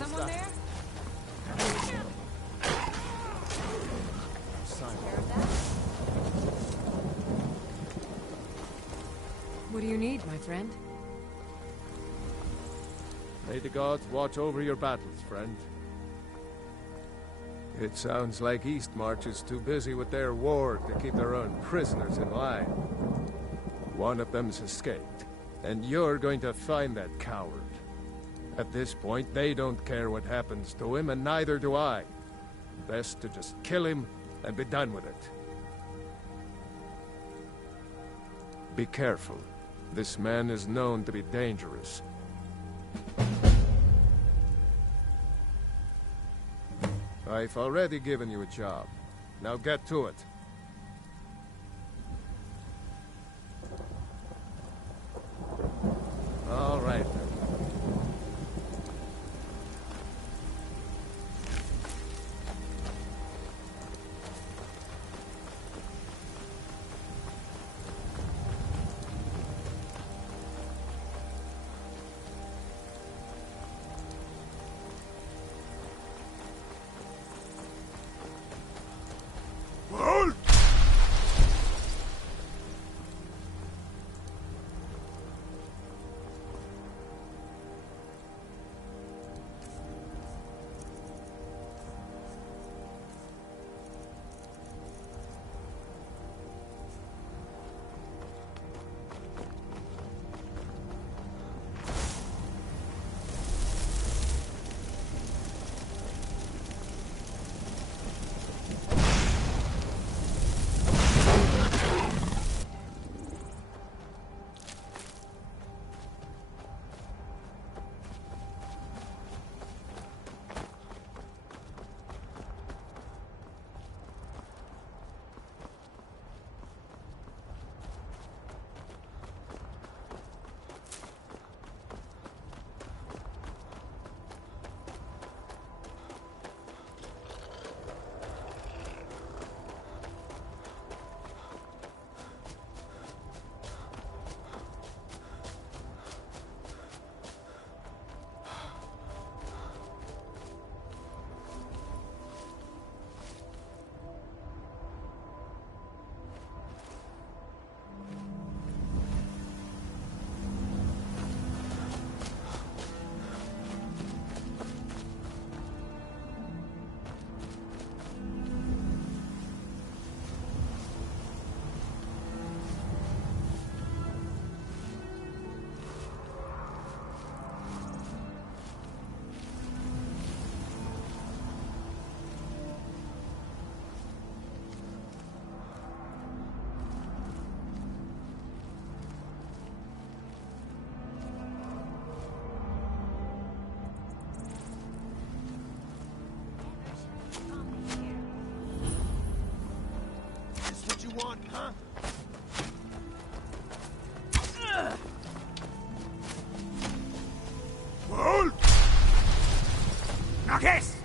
Someone there? What do you need, my friend? May the gods watch over your battles, friend. It sounds like Eastmarch is too busy with their war to keep their own prisoners in line. One of them's escaped, and you're going to find that coward. At this point, they don't care what happens to him, and neither do I. Best to just kill him and be done with it. Be careful. This man is known to be dangerous. I've already given you a job. Now get to it. All right, then. Halt! Nach Est!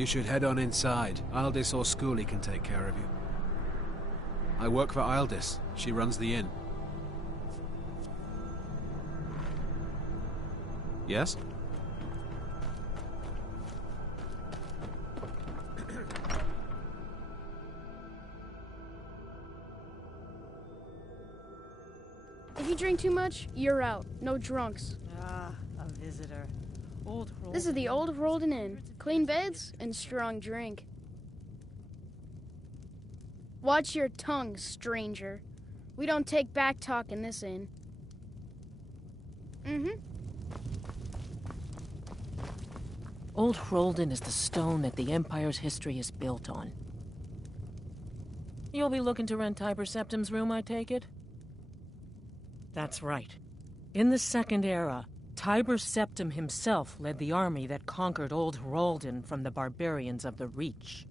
You should head on inside. Aldis or Schooley can take care of you. I work for Aldis. She runs the inn. Yes? If you drink too much, you're out. No drunks. Ah, a visitor. Old This is the Old Rolden Inn. Clean beds and strong drink. Watch your tongue, stranger. We don't take back talk in this inn. Old Rolden is the stone that the Empire's history is built on. You'll be looking to rent Tiber Septim's room, I take it? That's right. In the Second Era, Tiber Septim himself led the army that conquered Old Hroldan from the barbarians of the Reach.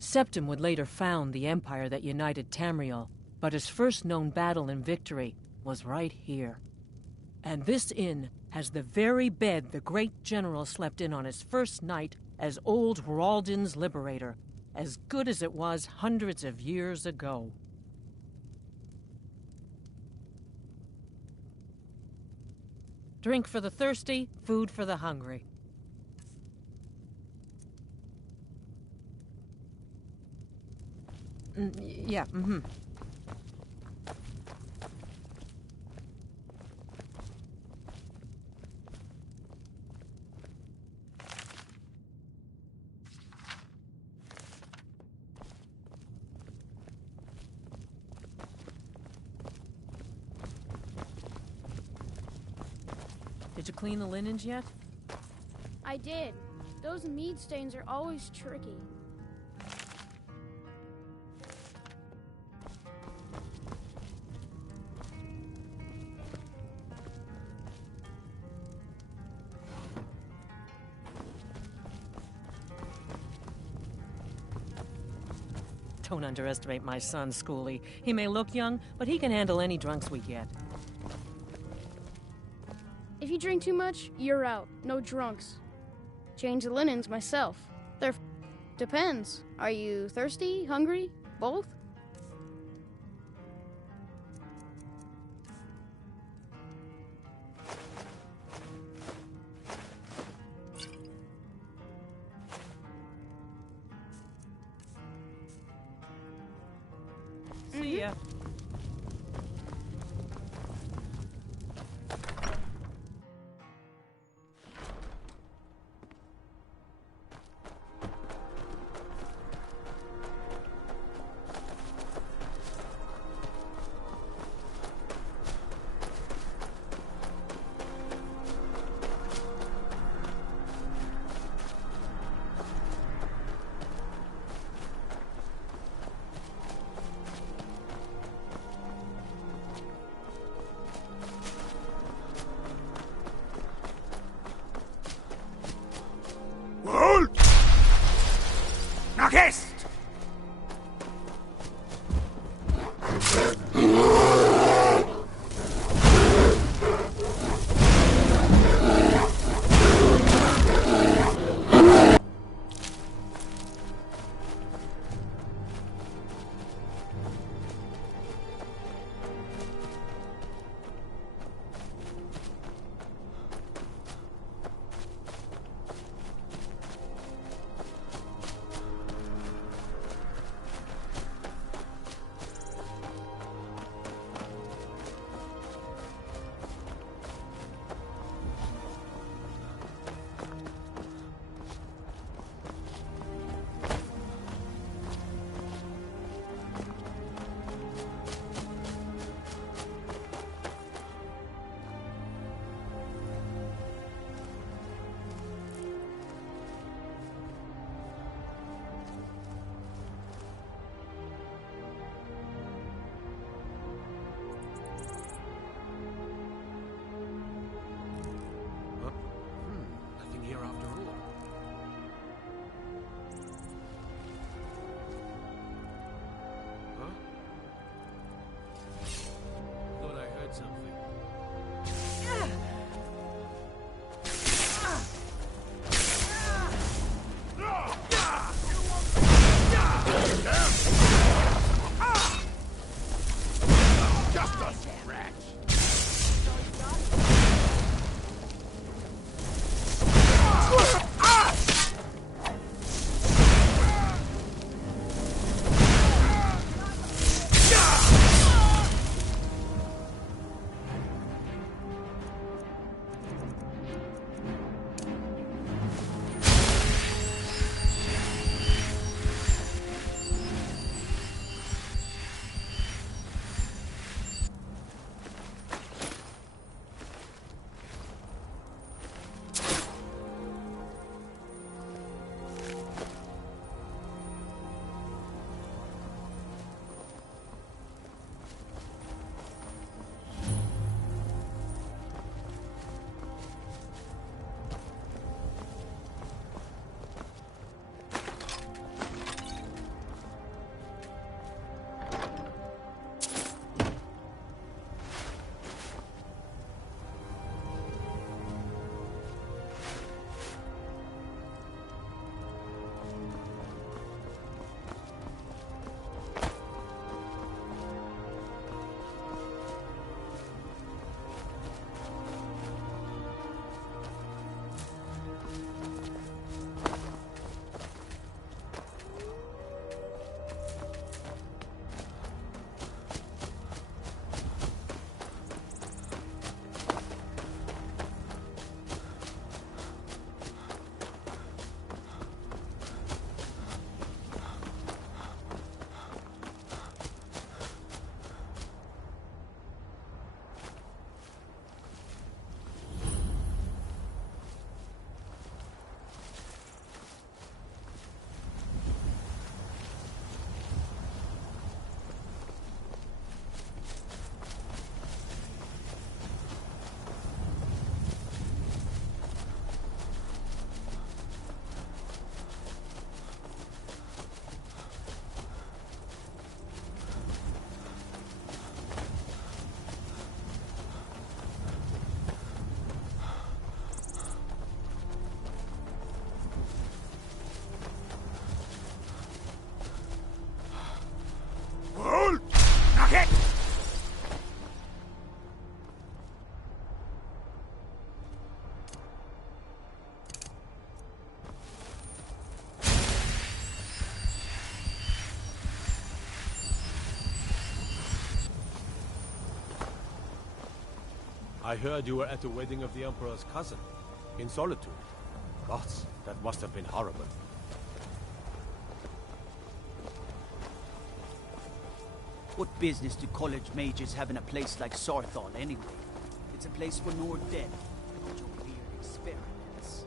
Septim would later found the empire that united Tamriel, but his first known battle and victory was right here. And this inn has the very bed the great general slept in on his first night as Old Hroldan's liberator, as good as it was hundreds of years ago. Drink for the thirsty, food for the hungry. Yeah, Did you clean the linens yet? I did. Those mead stains are always tricky. Don't underestimate my son, Schoolie. He may look young, but he can handle any drunks we get. If you drink too much, you're out. No drunks. Change the linens myself. Depends. Are you thirsty? Hungry? Both? See ya. Halt! Nach Est! I heard you were at the wedding of the Emperor's cousin, in Solitude. Gods, that must have been horrible. What business do college mages have in a place like Sarthal anyway? It's a place for Nord dead. Your weird experiments.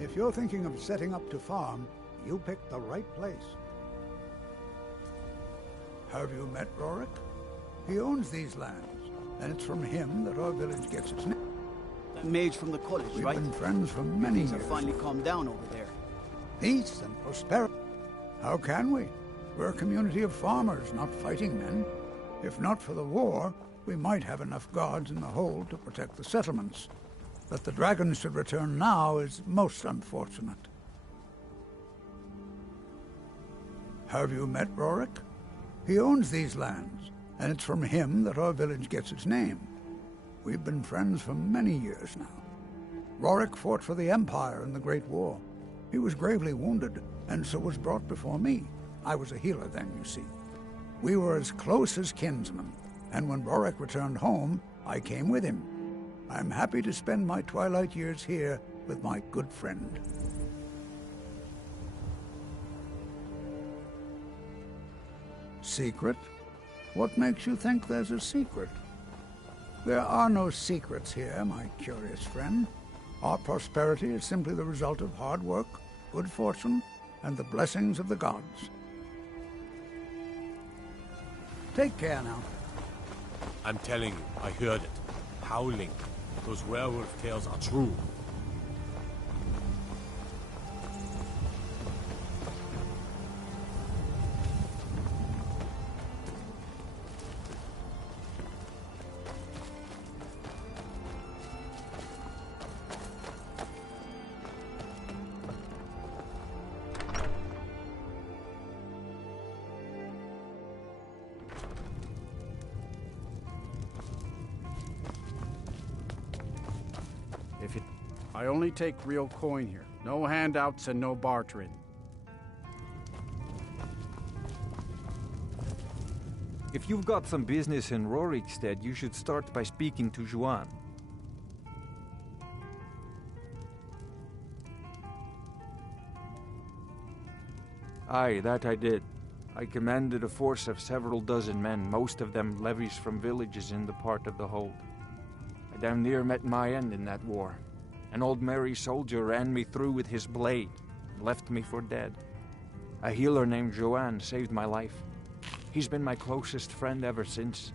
If you're thinking of setting up to farm, you picked the right place. Have you met Rorik? He owns these lands, and it's from him that our village gets its name. That mage from the college, We've right? been friends for many Things years. have finally calmed down over there. Peace and prosperity. How can we? We're a community of farmers, not fighting men. If not for the war, we might have enough guards in the hold to protect the settlements. That the dragons should return now is most unfortunate. Have you met Rorik? He owns these lands, and it's from him that our village gets its name. We've been friends for many years now. Rorik fought for the Empire in the Great War. He was gravely wounded, and so was brought before me. I was a healer then, you see. We were as close as kinsmen, and when Rorik returned home, I came with him. I'm happy to spend my twilight years here with my good friend. Secret? What makes you think there's a secret? There are no secrets here, my curious friend. Our prosperity is simply the result of hard work, good fortune, and the blessings of the gods. Take care now. I'm telling you, I heard it. Howling. Those werewolf tales are true. I only take real coin here. No handouts and no bartering. If you've got some business in Rorikstead, you should start by speaking to Juan. Aye, that I did. I commanded a force of several dozen men, most of them levies from villages in the part of the hold. I damn near met my end in that war. An old merry soldier ran me through with his blade, and left me for dead. A healer named Joanne saved my life. He's been my closest friend ever since.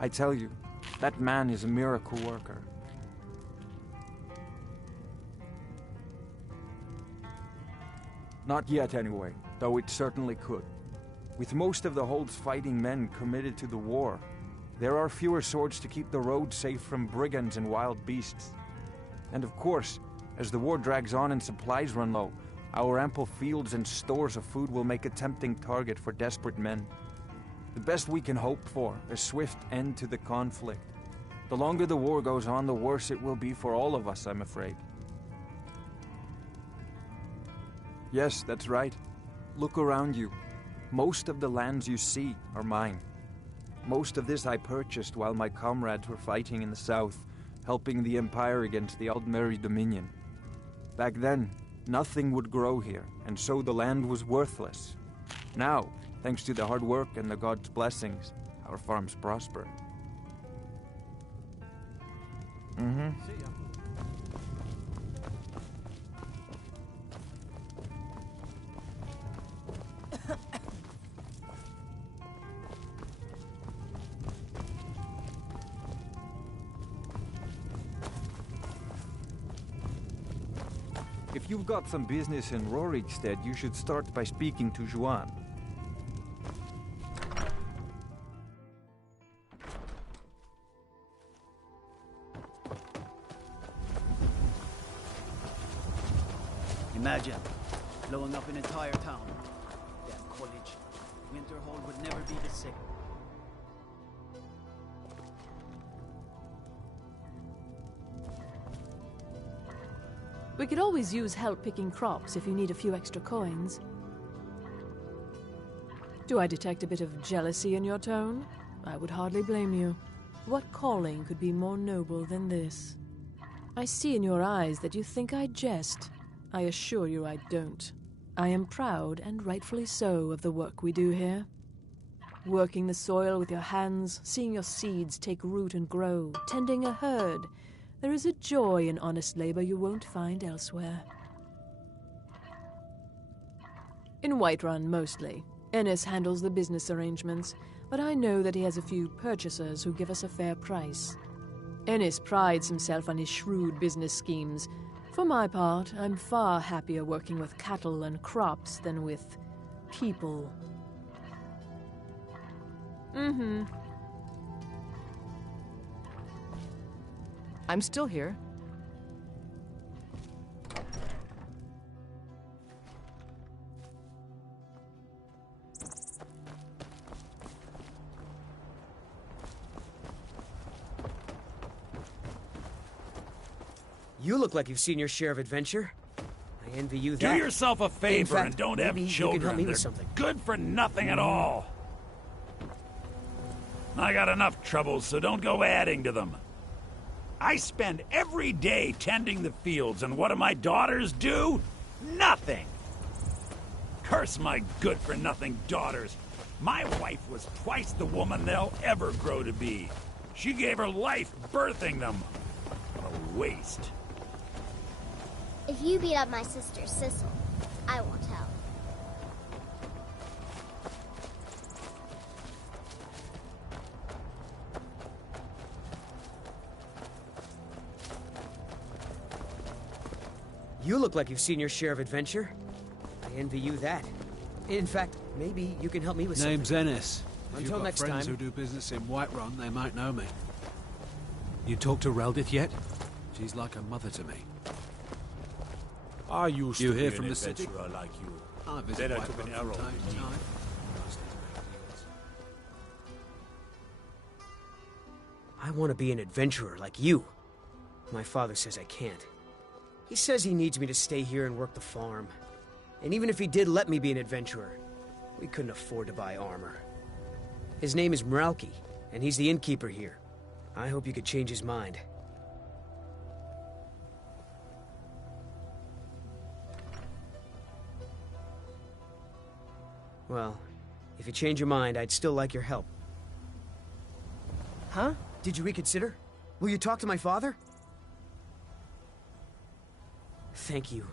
I tell you, that man is a miracle worker. Not yet, anyway, though it certainly could. With most of the hold's fighting men committed to the war, there are fewer swords to keep the road safe from brigands and wild beasts. And of course, as the war drags on and supplies run low, our ample fields and stores of food will make a tempting target for desperate men. The best we can hope for is a swift end to the conflict. The longer the war goes on, the worse it will be for all of us, I'm afraid. Yes, that's right. Look around you. Most of the lands you see are mine. Most of this I purchased while my comrades were fighting in the south, helping the Empire against the Aldmeri Dominion. Back then, nothing would grow here, and so the land was worthless. Now, thanks to the hard work and the gods' blessings, our farms prosper. See ya. If you've got some business in Rorikstead, you should start by speaking to Juan. Imagine blowing up an entire town. Damn college. Winterhold would never be the same. We could always use help picking crops if you need a few extra coins. Do I detect a bit of jealousy in your tone? I would hardly blame you. What calling could be more noble than this? I see in your eyes that you think I jest. I assure you I don't. I am proud, and rightfully so, of the work we do here. Working the soil with your hands, seeing your seeds take root and grow, tending a herd. There is a joy in honest labor you won't find elsewhere. In Whiterun, mostly. Ennis handles the business arrangements, but I know that he has a few purchasers who give us a fair price. Ennis prides himself on his shrewd business schemes. For my part, I'm far happier working with cattle and crops than with people. I'm still here. You look like you've seen your share of adventure. I envy you that. Do yourself a favor fact, and don't have maybe children. You can help me They're with something. good for nothing at all. I got enough troubles, so don't go adding to them. I spend every day tending the fields, and what do my daughters do? Nothing! Curse my good-for-nothing daughters. My wife was twice the woman they'll ever grow to be. She gave her life birthing them. What a waste. If you beat up my sister, Sissel, I won't help. You look like you've seen your share of adventure. I envy you that. In fact, maybe you can help me with Name's something. Ennis. If Until you've got next friends time. who do business in Whiterun, they might know me. You talked to Reldith yet? She's like a mother to me. I used You to hear be from an the city? adventurer like you. I visit Then I took Whiterun an from arrow time in to me. time. Mostly to make deals. I want to be an adventurer like you. My father says I can't. He says he needs me to stay here and work the farm. And even if he did let me be an adventurer, we couldn't afford to buy armor. His name is Mralki, and he's the innkeeper here. I hope you could change his mind. Well, if you change your mind, I'd still like your help. Huh? Did you reconsider? Will you talk to my father? Thank you.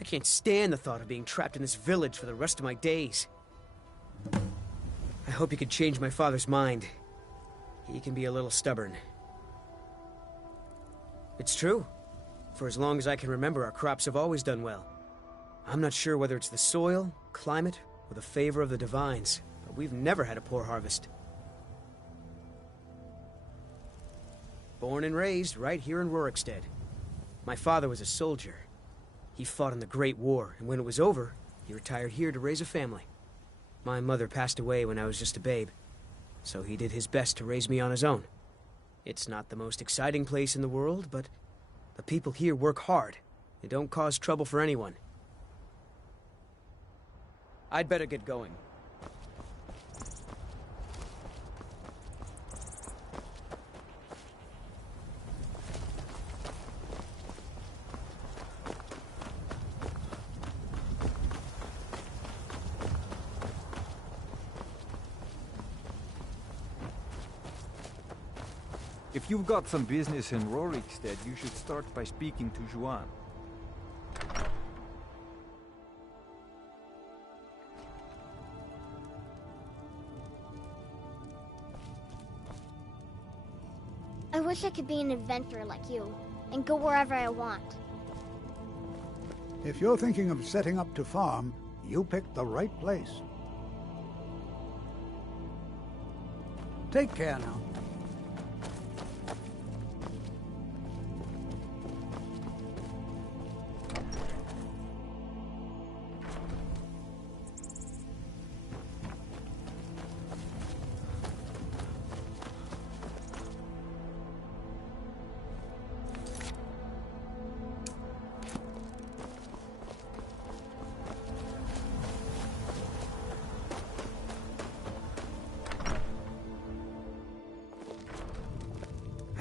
I can't stand the thought of being trapped in this village for the rest of my days. I hope you could change my father's mind. He can be a little stubborn. It's true. For as long as I can remember, our crops have always done well. I'm not sure whether it's the soil, climate, or the favor of the divines, but we've never had a poor harvest. Born and raised right here in Rorikstead. My father was a soldier. He fought in the Great War, and when it was over, he retired here to raise a family. My mother passed away when I was just a babe, so he did his best to raise me on his own. It's not the most exciting place in the world, but the people here work hard. They don't cause trouble for anyone. I'd better get going. If you've got some business in Rorikstead, you should start by speaking to Juan. I wish I could be an adventurer like you, and go wherever I want. If you're thinking of setting up to farm, you picked the right place. Take care now.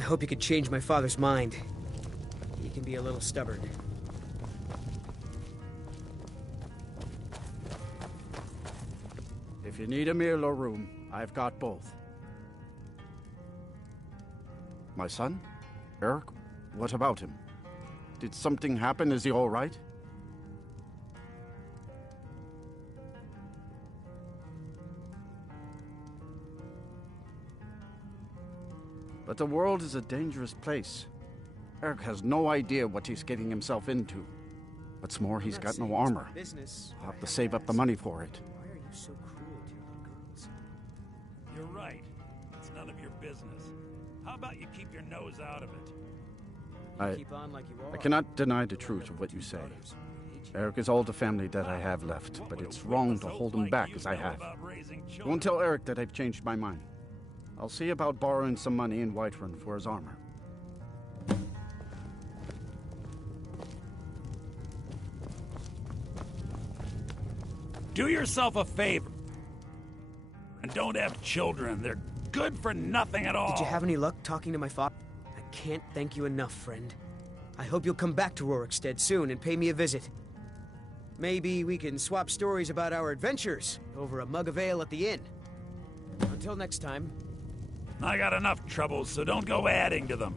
hope you could change my father's mind. He can be a little stubborn. If you need a meal or room, I've got both. My son? Eric? What about him? Did something happen? Is he all right? But the world is a dangerous place. Eric has no idea what he's getting himself into. What's more, he's got no armor. I'll have to save up the money for it. Why are you so cruel to your little girls? You're right. It's none of your business. How about you keep your nose out of it? I cannot deny the truth of what you say. Eric is all the family that I have left, but it's wrong to hold him back as I have. Won't tell Eric that I've changed my mind. I'll see about borrowing some money in Whiterun for his armor. Do yourself a favor. And don't have children. They're good for nothing at all. Did you have any luck talking to my father? I can't thank you enough, friend. I hope you'll come back to Rorikstead soon and pay me a visit. Maybe we can swap stories about our adventures over a mug of ale at the inn. Until next time. I got enough troubles, so don't go adding to them.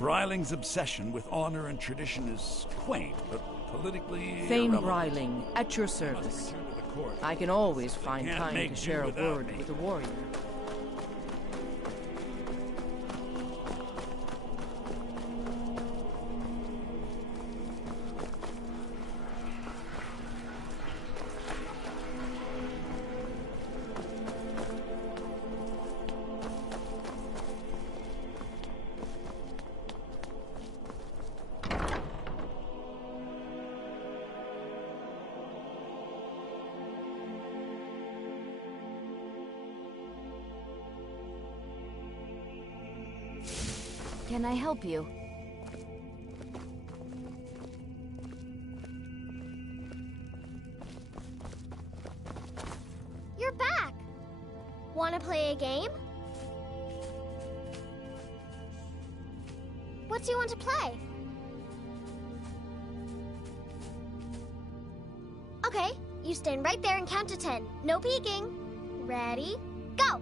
Bryling's obsession with honor and tradition is quaint, but politically Thane irrelevant. Bryling, at your service. I can always find Can't time make to do share a without word me. with a warrior. Can I help you? You're back! Wanna play a game? What do you want to play? Okay, you stand right there and count to 10. No peeking. Ready? Go!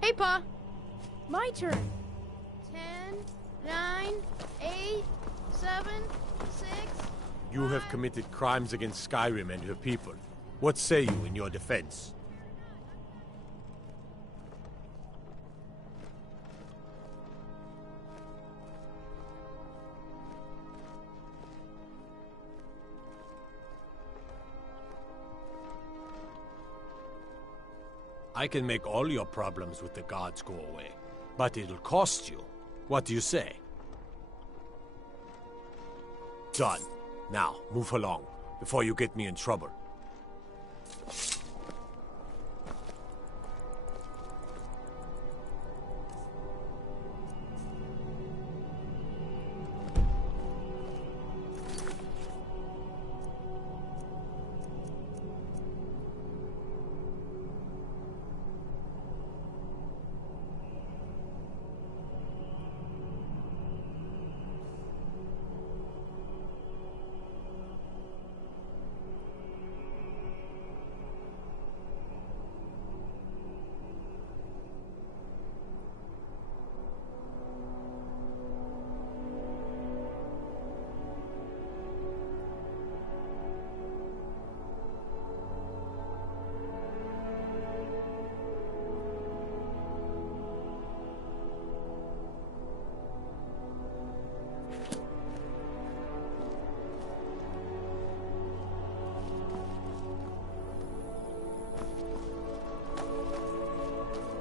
Hey, Pa. My turn. 10, 9, 8, 7, 6. You have committed crimes against Skyrim and her people. What say you in your defense? I can make all your problems with the gods go away. But it'll cost you. What do you say? Done. Now, move along, before you get me in trouble.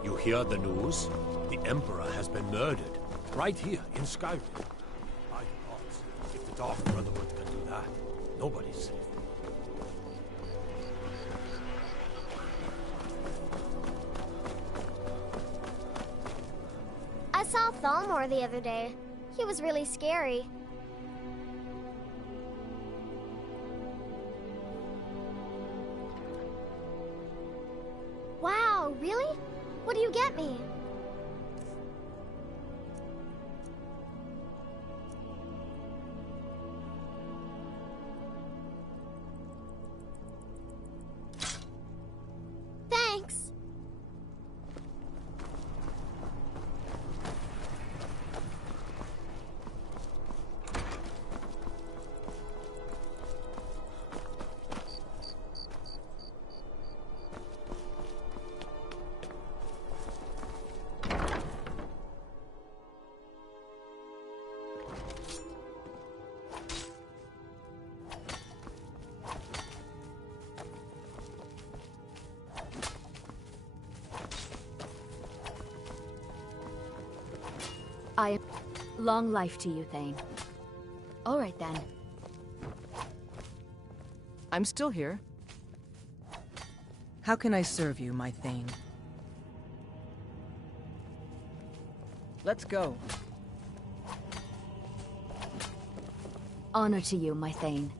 You hear the news? The Emperor has been murdered. Right here, in Skyrim. My gods, if the Dark Brotherhood can do that, nobody's safe. I saw Thalmor the other day. He was really scary. Wow, really? What do you get me? Thanks. Long life to you, Thane. All right, then. I'm still here. How can I serve you, my Thane? Let's go. Honor to you, my Thane.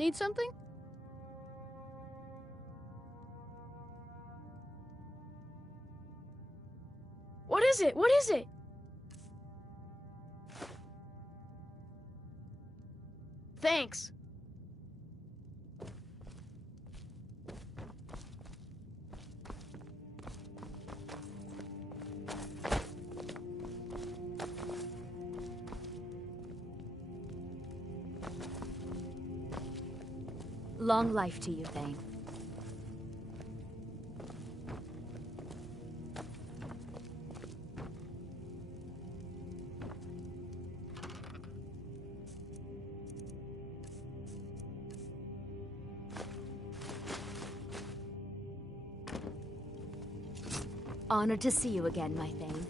Need something? What is it? What is it? Thanks. Long life to you, Thane. Honored to see you again, my Thane.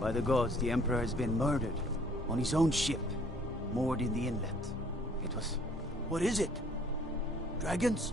By the gods, the Emperor has been murdered. On his own ship. Moored in the inlet. It was... What is it? Dragons?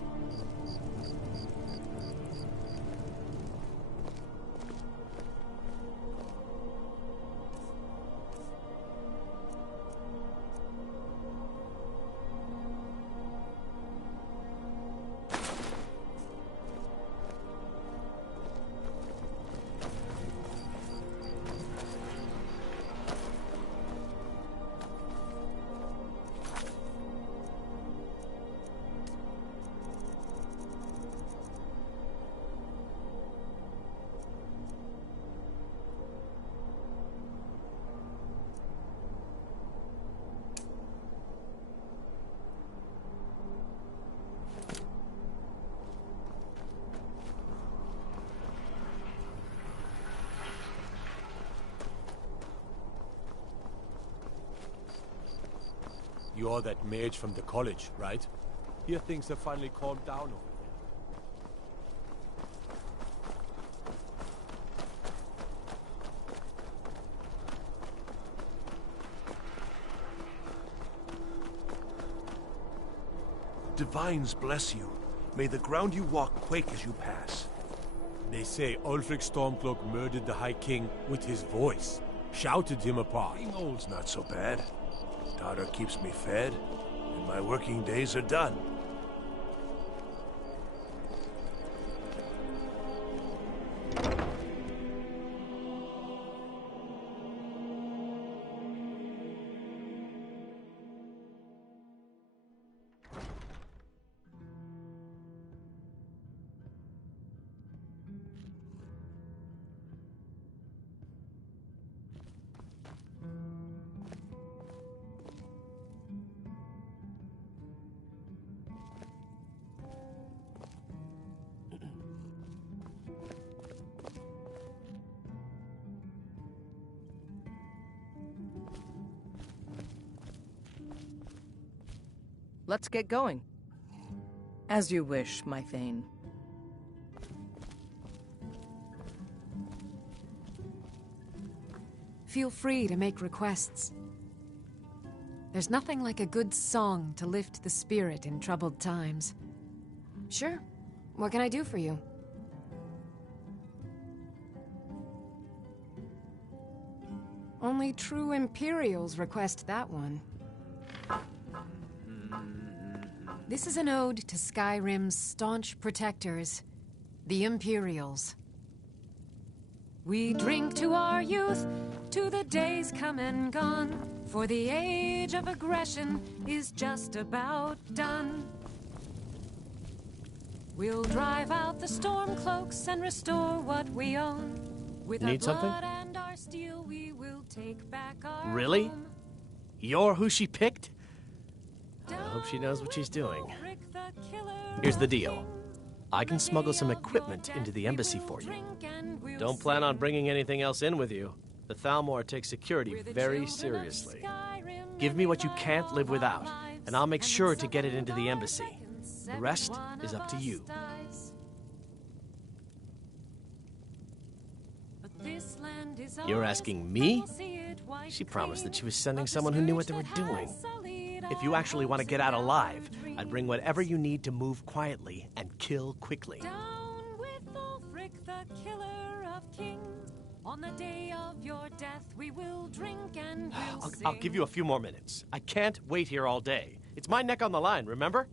You're that mage from the college, right? Here things have finally calmed down over there. Divines bless you. May the ground you walk quake as you pass. They say Ulfric Stormcloak murdered the High King with his voice. Shouted him apart. Being old's not so bad. Daughter keeps me fed, and my working days are done. Let's get going. As you wish, my Thane. Feel free to make requests. There's nothing like a good song to lift the spirit in troubled times. Sure. What can I do for you? Only true Imperials request that one. This is an ode to Skyrim's staunch protectors, the Imperials. We drink to our youth, to the days come and gone, for the age of aggression is just about done. We'll drive out the storm cloaks and restore what we own. With Need our blood something? and our steel, we will take back our Really? home. You're who she picked? I hope she knows what she's doing. Here's the deal. I can smuggle some equipment into the embassy for you. Don't plan on bringing anything else in with you. The Thalmor takes security very seriously. Give me what you can't live without, and I'll make sure to get it into the embassy. The rest is up to you. You're asking me? She promised that she was sending someone who knew what they were doing. If you actually want to get out alive, I'd bring whatever you need to move quietly and kill quickly. Down with Ulfric, the killer of King. On the day of your death, we will drink and we'll sing. I'll give you a few more minutes. I can't wait here all day. It's my neck on the line, remember?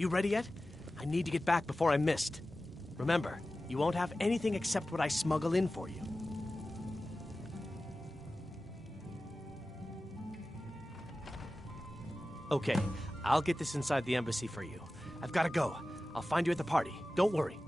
You ready yet? I need to get back before I'm missed. Remember, you won't have anything except what I smuggle in for you. Okay, I'll get this inside the embassy for you. I've got to go. I'll find you at the party. Don't worry.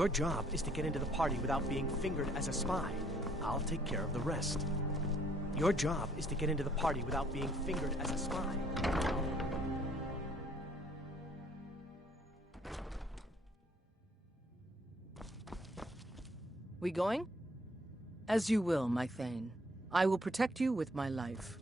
Your job is to get into the party without being fingered as a spy. I'll take care of the rest. Your job is to get into the party without being fingered as a spy. We going? As you will, my Thane. I will protect you with my life.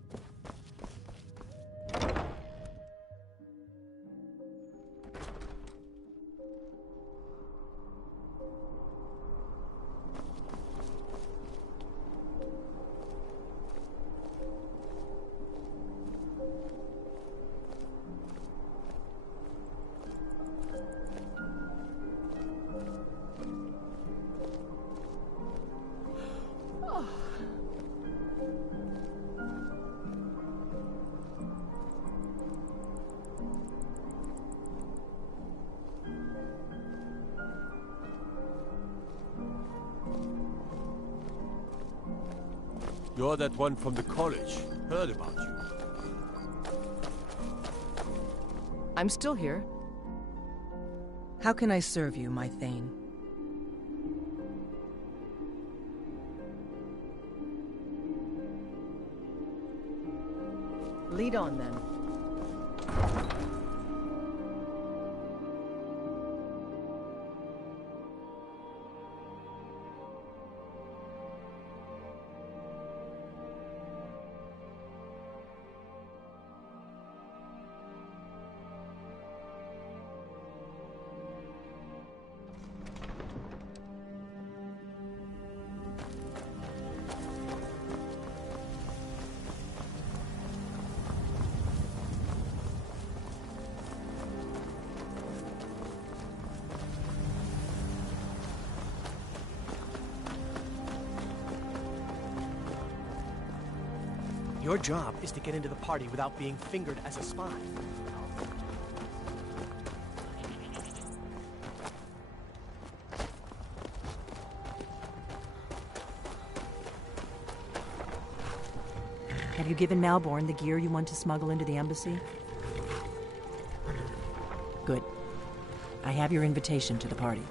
You're that one from the college. Heard about you. I'm still here. How can I serve you, my Thane? Lead on, then. Your job is to get into the party without being fingered as a spy. Have you given Malborn the gear you want to smuggle into the embassy? Good. I have your invitation to the party.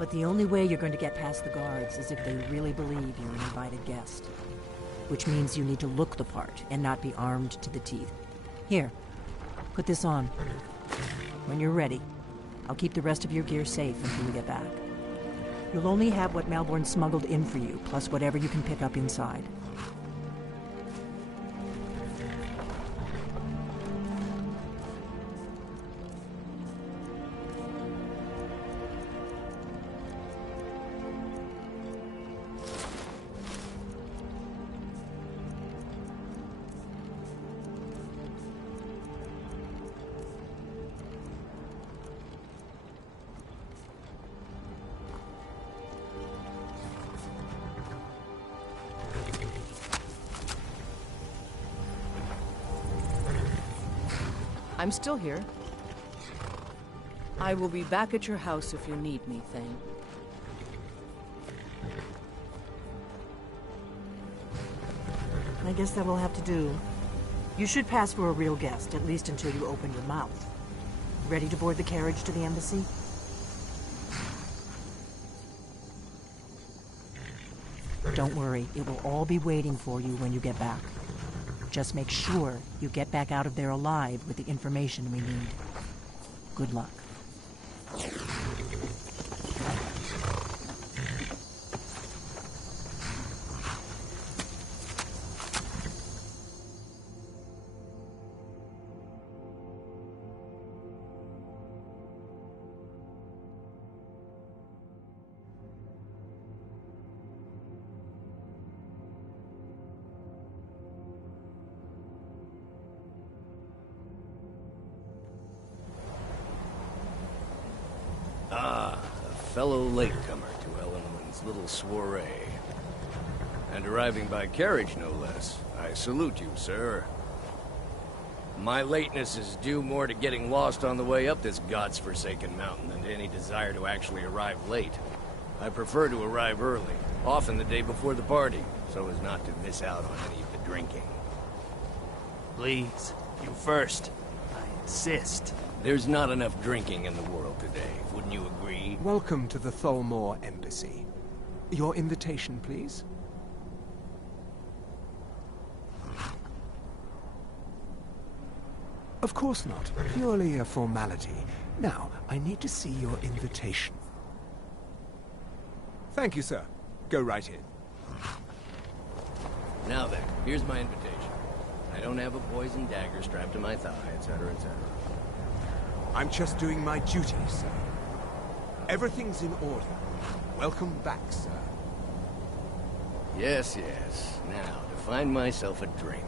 But the only way you're going to get past the guards is if they really believe you're an invited guest. Which means you need to look the part and not be armed to the teeth. Here, put this on. When you're ready, I'll keep the rest of your gear safe until we get back. You'll only have what Malborn smuggled in for you, plus whatever you can pick up inside. I'm still here. I will be back at your house if you need me, Thane. I guess that will have to do. You should pass for a real guest, at least until you open your mouth. Ready to board the carriage to the embassy? Don't worry, it will all be waiting for you when you get back. Just make sure you get back out of there alive with the information we need. Good luck. Fellow latecomer to Ellenwood's little soiree. And arriving by carriage, no less. I salute you, sir. My lateness is due more to getting lost on the way up this god's-forsaken mountain than to any desire to actually arrive late. I prefer to arrive early, often the day before the party, so as not to miss out on any of the drinking. Please, you first. I insist. There's not enough drinking in the world today, wouldn't you agree? Welcome to the Tholmor Embassy. Your invitation, please. Of course not. Purely a formality. Now, I need to see your invitation. Thank you, sir. Go right in. Now then, here's my invitation. I don't have a poison dagger strapped to my thigh, etc., etc. I'm just doing my duty, sir. Everything's in order. Welcome back, sir. Yes, yes. Now, to find myself a drink.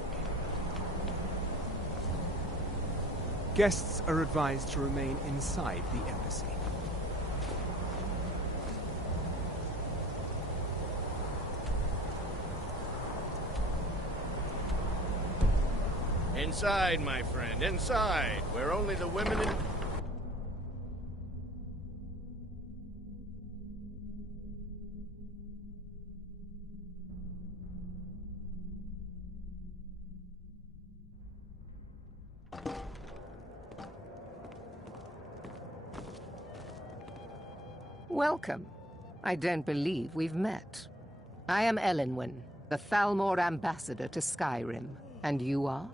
Guests are advised to remain inside the embassy. Inside, my friend, inside, where only the women and... Welcome. I don't believe we've met. I am Elenwen, the Thalmor ambassador to Skyrim. And you are?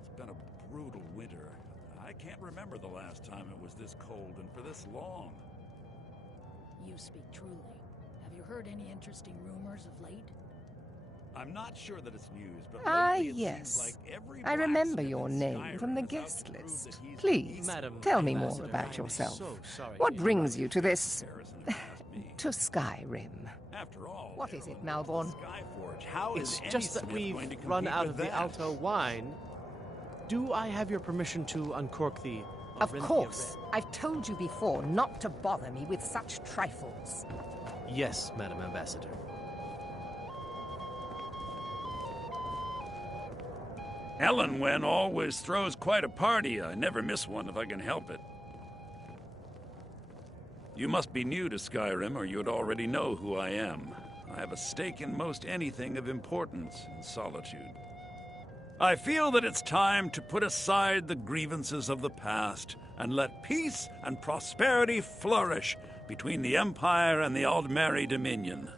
It's been a brutal winter. I can't remember the last time it was this cold and for this long. You speak truly. Have you heard any interesting rumors of late? I'm not sure that it's news, but lately yes. Like I remember your name from the guest list. Please, tell me more about yourself. What brings you to this... to Skyrim? After all, what is it, Malborn? It's just that we've run out of the Alto wine. Do I have your permission to uncork the... Of course. I've told you before not to bother me with such trifles. Yes, Madam Ambassador. Elenwen always throws quite a party. I never miss one if I can help it. You must be new to Skyrim, or you'd already know who I am. I have a stake in most anything of importance in Solitude. I feel that it's time to put aside the grievances of the past and let peace and prosperity flourish between the Empire and the Aldmeri Dominion.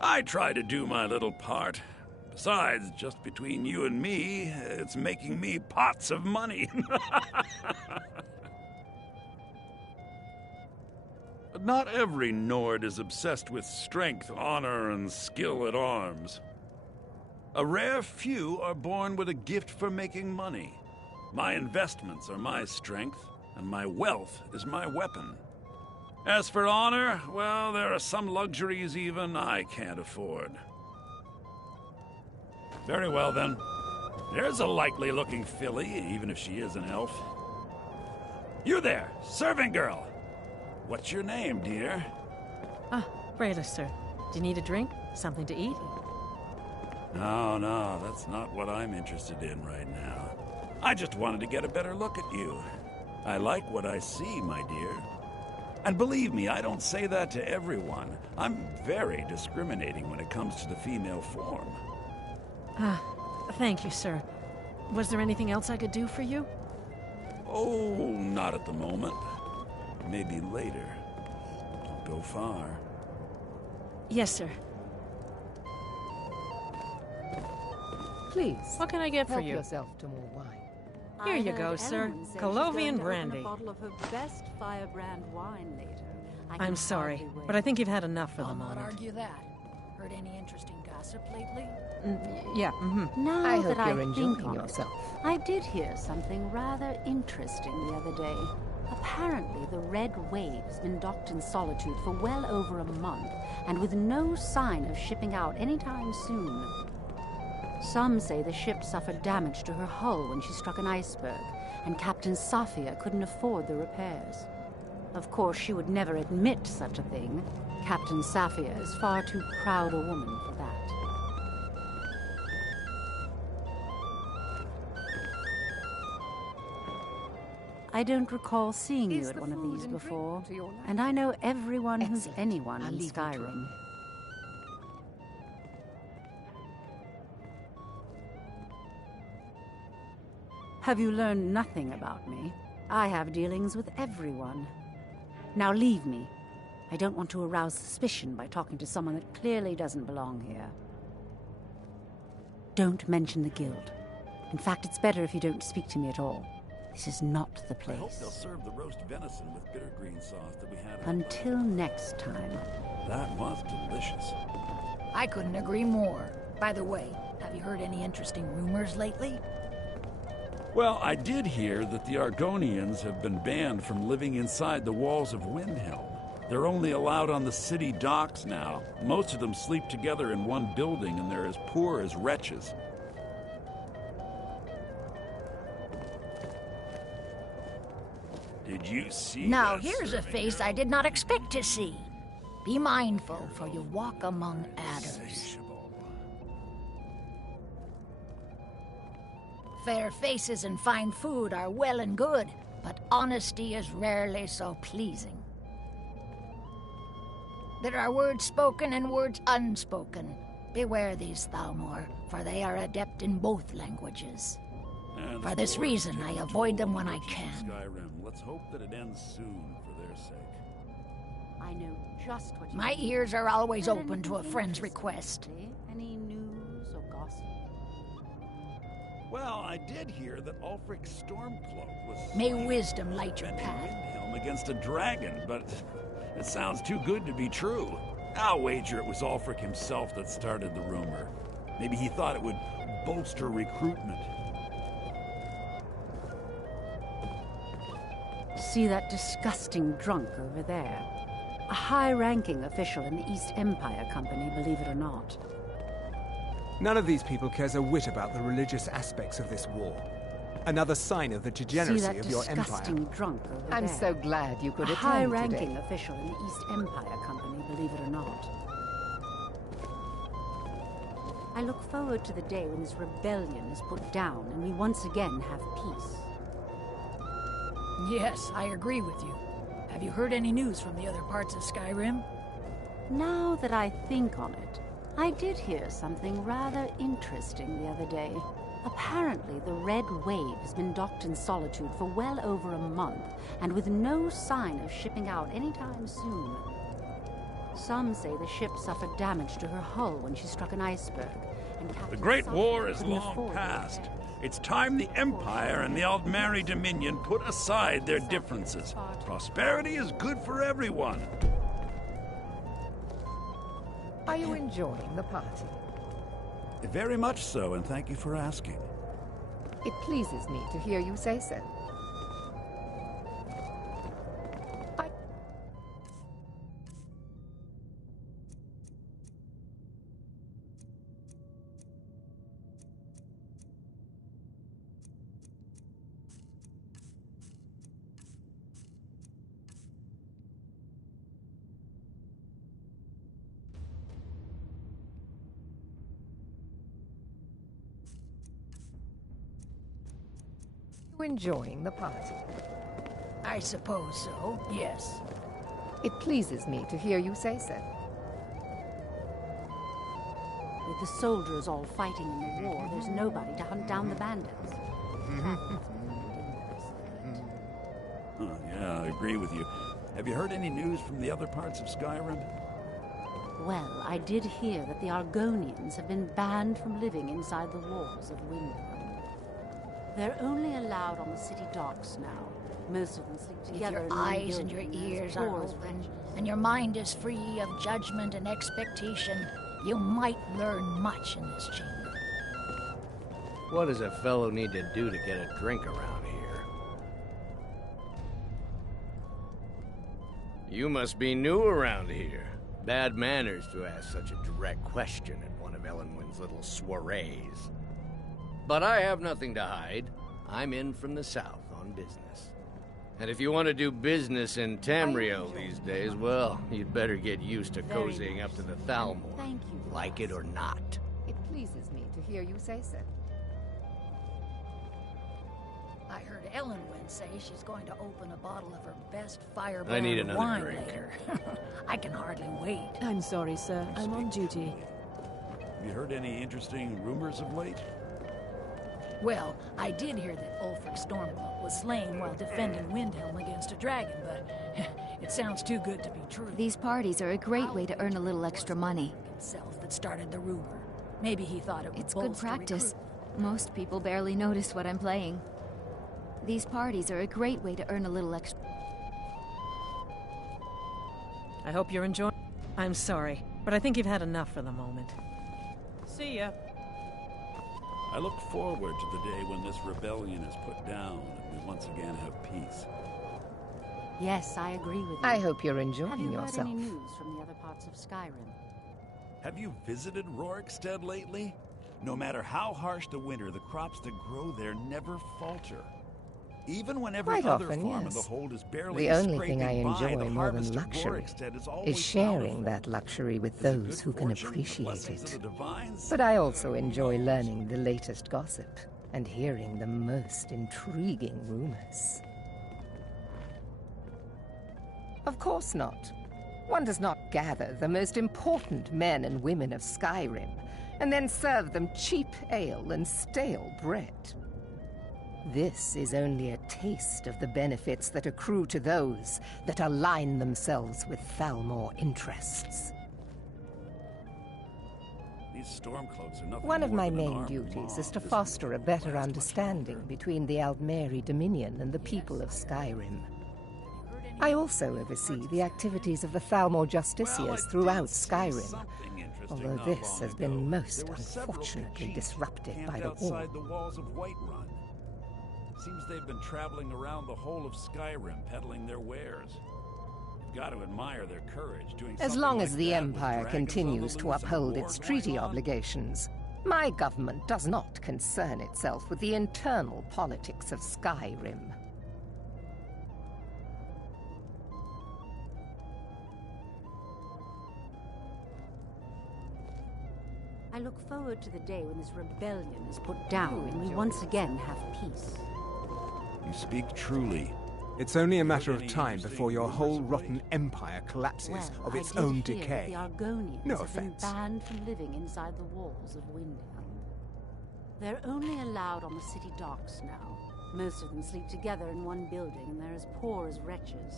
I try to do my little part. Besides, just between you and me, it's making me pots of money. Not every Nord is obsessed with strength, honor, and skill at arms. A rare few are born with a gift for making money. My investments are my strength, and my wealth is my weapon. As for honor, well, there are some luxuries even I can't afford. Very well, then. There's a likely-looking filly, even if she is an elf. You there, serving girl! What's your name, dear? Ah, Breda, sir. Do you need a drink? Something to eat? No, that's not what I'm interested in right now. I just wanted to get a better look at you. I like what I see, my dear. And believe me, I don't say that to everyone. I'm very discriminating when it comes to the female form. Ah, thank you, sir. Was there anything else I could do for you? Oh, not at the moment. Maybe later. Don't go far. Yes, sir. Please. What can I get for you? Help yourself to more wine. Here you go, sir. Colovian brandy. A bottle of her best firebrand wine later. I'm sorry, but I think you've had enough for the I'll moment. not argue that. Heard any interesting gossip lately? Yeah, Now I hope that you're I enjoying think of it, yourself. I did hear something rather interesting the other day. Apparently, the Red Wave's been docked in Solitude for well over a month, and with no sign of shipping out anytime soon. Some say the ship suffered damage to her hull when she struck an iceberg, and Captain Safia couldn't afford the repairs. Of course, she would never admit such a thing. Captain Safia is far too proud a woman for that. I don't recall seeing you at one of these before, and I know everyone who's anyone in Skyrim. Have you learned nothing about me? I have dealings with everyone. Now leave me. I don't want to arouse suspicion by talking to someone that clearly doesn't belong here. Don't mention the guild. In fact, it's better if you don't speak to me at all. This is not the place. I hope they'll serve the roast venison with bitter green sauce that we had. Until next time. That was delicious. I couldn't agree more. By the way, have you heard any interesting rumors lately? Well, I did hear that the Argonians have been banned from living inside the walls of Windhelm. They're only allowed on the city docks now. Most of them sleep together in one building, and they're as poor as wretches. Did you see Now, that here's a serving face I did not expect to see. Be mindful, for you walk among adders. Fair faces and fine food are well and good, but honesty is rarely so pleasing. There are words spoken and words unspoken. Beware these, Thalmor, for they are adept in both languages. For this reason, I avoid them when I can. Skyrim. Let's hope that it ends soon for their sake. I know just what you My mean. ears are always open to a friend's request. Any news or gossip? Well, I did hear that Ulfric's Stormcloak was... May wisdom light your path. Windhelm against a dragon, but it sounds too good to be true. I'll wager it was Ulfric himself that started the rumor. Maybe he thought it would bolster recruitment. See that disgusting drunk over there? A high-ranking official in the East Empire Company, believe it or not. None of these people cares a whit about the religious aspects of this war. Another sign of the degeneracy of your empire. See that disgusting drunk over there? I'm so glad you could a attend high-ranking today. official in the East Empire Company, believe it or not. I look forward to the day when this rebellion is put down and we once again have peace. Yes, I agree with you. Have you heard any news from the other parts of Skyrim? Now that I think on it, I did hear something rather interesting the other day. Apparently, the Red Wave has been docked in Solitude for well over a month, and with no sign of shipping out anytime soon. Some say the ship suffered damage to her hull when she struck an iceberg. And The Great War is long past. It's time the Empire and the Aldmeri Dominion put aside their differences. Prosperity is good for everyone. Are you enjoying the party? Very much so, and thank you for asking. It pleases me to hear you say so. Enjoying the party? I suppose so, yes. It pleases me to hear you say so. With the soldiers all fighting in the war, there's nobody to hunt down the bandits. Yeah, I agree with you. Have you heard any news from the other parts of Skyrim? Well, I did hear that the Argonians have been banned from living inside the walls of Windhelm. They're only allowed on the city docks now. Most of them sleep together. If your eyes and your ears are open, and your mind is free of judgment and expectation, you might learn much in this chamber. What does a fellow need to do to get a drink around here? You must be new around here. Bad manners to ask such a direct question at one of Elenwyn's little soirees. But I have nothing to hide. I'm in from the south on business. And if you want to do business in Tamriel these days, well, you'd better get used to cozying up to the Thalmor. Thank you. Like it or not. It pleases me to hear you say so. I heard Ellenwyn say she's going to open a bottle of her best fire I need brand another wine drink. later. I can hardly wait. I'm sorry, sir. I'm on duty. Have you heard any interesting rumors of late? Well, I did hear that Ulfric Stormcloak was slain while defending Windhelm against a dragon, but it sounds too good to be true. These parties are a great way to earn a little extra money. Himself that started the rumor. Maybe he thought it would It's good bolster practice. Most people barely notice what I'm playing. These parties are a great way to earn a little extra. I hope you're enjoying. I'm sorry, but I think you've had enough for the moment. See ya. I look forward to the day when this rebellion is put down and we once again have peace. Yes, I agree with you. I hope you're enjoying Have you yourself. heard any news from the other parts of Skyrim? Have you visited Rorikstead lately? No matter how harsh the winter, the crops that grow there never falter. Even when every Quite other often, farm in yes. the hold is barely The only scraping thing I by, enjoy the more harvest than of luxury Rorikstead is is always sharing bountiful. that luxury with Is it those good who can fortune, the appreciate blessings it. of the divines? But I also enjoy learning the latest gossip and hearing the most intriguing rumors. Of course not. One does not gather the most important men and women of Skyrim and then serve them cheap ale and stale bread. This is only a taste of the benefits that accrue to those that align themselves with Thalmor interests. These Stormcloaks are nothing One of more my than an main armed duties mob. is to This foster a won't better last much understanding longer. between the Aldmeri Dominion and the people of Skyrim. I also oversee the activities of the Thalmor Justiciars throughout Skyrim, although this has been most unfortunately disrupted by the war. Outside the walls of Whiterun. Seems they've been traveling around the whole of Skyrim peddling their wares. You've got to admire their courage doing As something long like as the that with Empire dragons on the continues to loose and uphold war its going treaty on. obligations, my government does not concern itself with the internal politics of Skyrim. I look forward to the day when this rebellion is put down and we once again have peace. You speak truly. It's only a matter of time before your whole rotten empire collapses Well, of its I did own hear that decay. the Argonians No have been offense. banned from living inside the walls of Windhelm. They're only allowed on the city docks now. Most of them sleep together in one building, and they're as poor as wretches.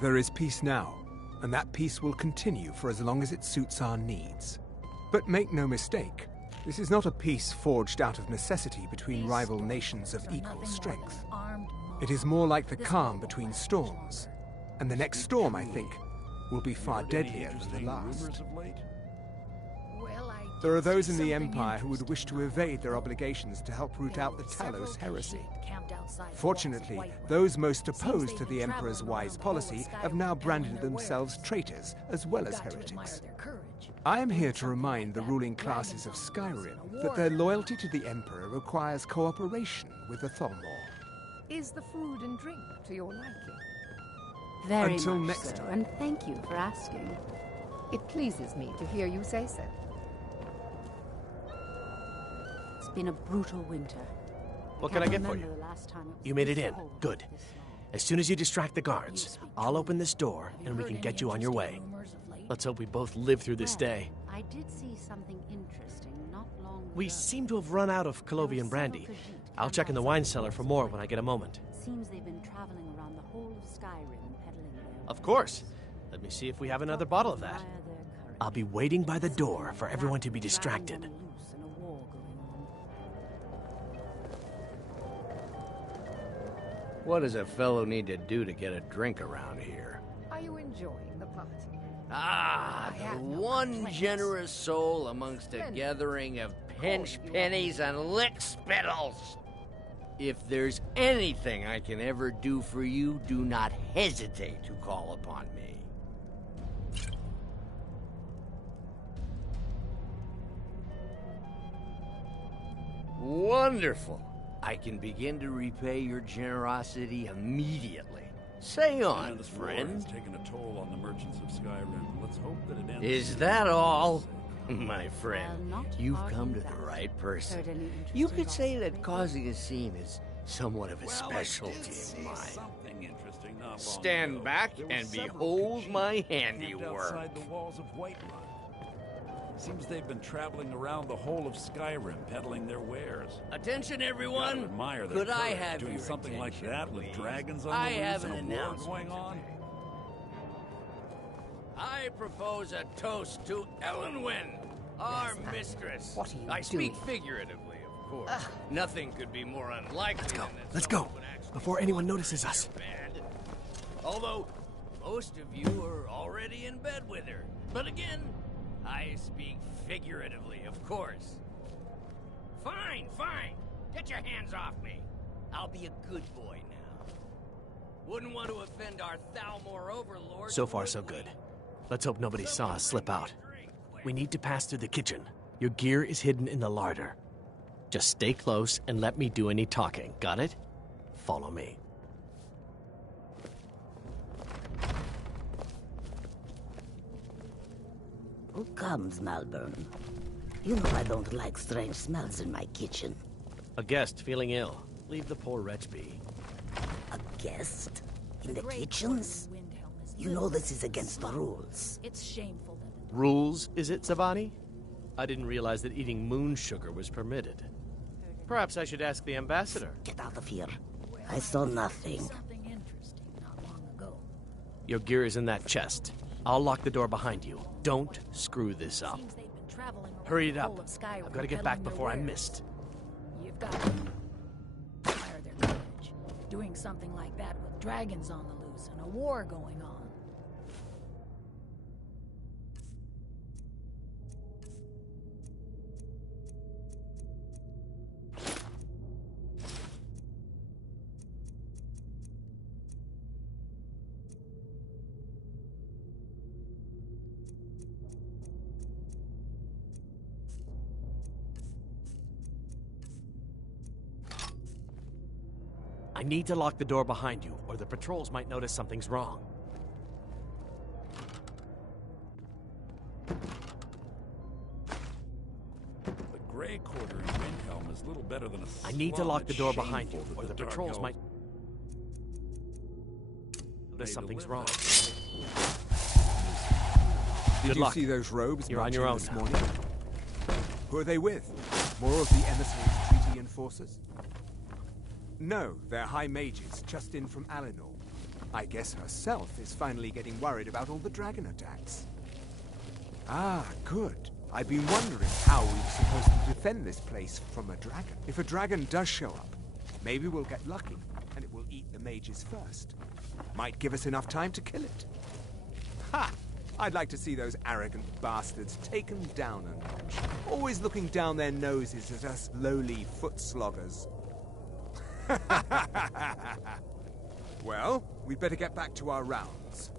There is peace now, and that peace will continue for as long as it suits our needs. But make no mistake, this is not a peace forged out of necessity between rival nations of equal strength. It is more like the calm between storms. And the next storm, I think, will be far deadlier than the last. There are those in the Empire who would wish to evade their obligations to help root out the Talos heresy. Fortunately, those most opposed to the Emperor's wise policy have now branded themselves traitors as well as heretics. I am here to remind the ruling classes of Skyrim that their loyalty to the Emperor requires cooperation with the Thalmor. Is the food and drink to your liking? Very Until much next so, time. and thank you for asking. It pleases me to hear you say so. It's been a brutal winter. What can I get for you? Remember the last time it was You made it this in. cold Good. this long. As soon as you distract the guards, I'll open this door and we can get you on your way. Let's hope we both live through this day. I did see something interesting not long ago. We seem to have run out of Colovian brandy. I'll check in the wine cellar for more when I get a moment. Seems they've been traveling around the whole of Skyrim peddling their Of course. Let me see if we have another bottle of that. I'll be waiting by the door for everyone to be distracted. loose and a war going on. What does a fellow need to do to get a drink around here? Are you enjoying the party? Ah, the one generous soul amongst a gathering of pinch pennies and lick spittles. If there's anything I can ever do for you, do not hesitate to call upon me. Wonderful. I can begin to repay your generosity immediately. Say on, This war friend. has taken a toll on the merchants of Skyrim. Let's hope that it ends. Is that all? My friend, you've come to the right person. You could say that causing a scene is Somewhat of a specialty of mine. Something interesting not long Stand ago. back There were and several behold Khajiit my camped handiwork. outside the walls of Whiterun. Seems they've been traveling around the whole of Skyrim peddling their wares. Attention, Gotta everyone. admire their Could I courage, have doing your something like attention, that with please? dragons on I the have loose an and a war announcement going on? I propose a toast to Elenwen, our mistress. What are you I speak doing? figuratively, of course. Nothing could be more unlikely than that Let's go. someone would actually Before anyone notices us. bad. Although, most of you are already in bed with her. But again, I speak figuratively, of course. Fine, fine. Get your hands off me. I'll be a good boy now. Wouldn't want to offend our Thalmor overlord. So far, so good. Let's hope nobody saw us slip out. We need to pass through the kitchen. Your gear is hidden in the larder. Just stay close and let me do any talking. Got it? Follow me. Who comes, Malburn? You know I don't like strange smells in my kitchen. A guest feeling ill. Leave the poor wretch be. A guest? In the kitchens? You know this is against the rules. It's shameful that Rules, is it, Savani? I didn't realize that eating moon sugar was permitted. Perhaps I should ask the ambassador. Get out of here. I saw nothing. something interesting not long ago. Your gear is in that chest. I'll lock the door behind you. Don't screw this up. Seems they've been traveling around Hurry it the up. whole of Skyrim I've got to get back peddling their before I'm wares. missed. You've got to admire their courage. Doing something like that with dragons on the loose and a war going on. I need to lock the door behind you, or the patrols might notice something's wrong. The Grey Quarter in Windhelm is little better than a I need to slum. lock the It's door behind you, shameful or that the Dark patrols Elves might notice something's wrong. Did Good you luck. see those robes You're on marching your own this now. morning? Who are they with? More of the emissaries' treaty enforcers? No, they're high mages, just in from Alinor. I guess herself is finally getting worried about all the dragon attacks. Ah, good. I've been wondering how we were supposed to defend this place from a dragon. If a dragon does show up, maybe we'll get lucky, and it will eat the mages first. Might give us enough time to kill it. Ha! I'd like to see those arrogant bastards taken down a notch. Always looking down their noses at us lowly foot sloggers. Well, we'd better get back to our rounds.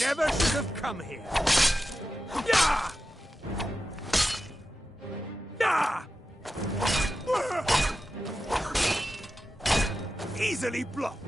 Never should have come here. Yeah! Yeah! Easily blocked.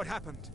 What happened?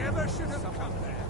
Never should have come there.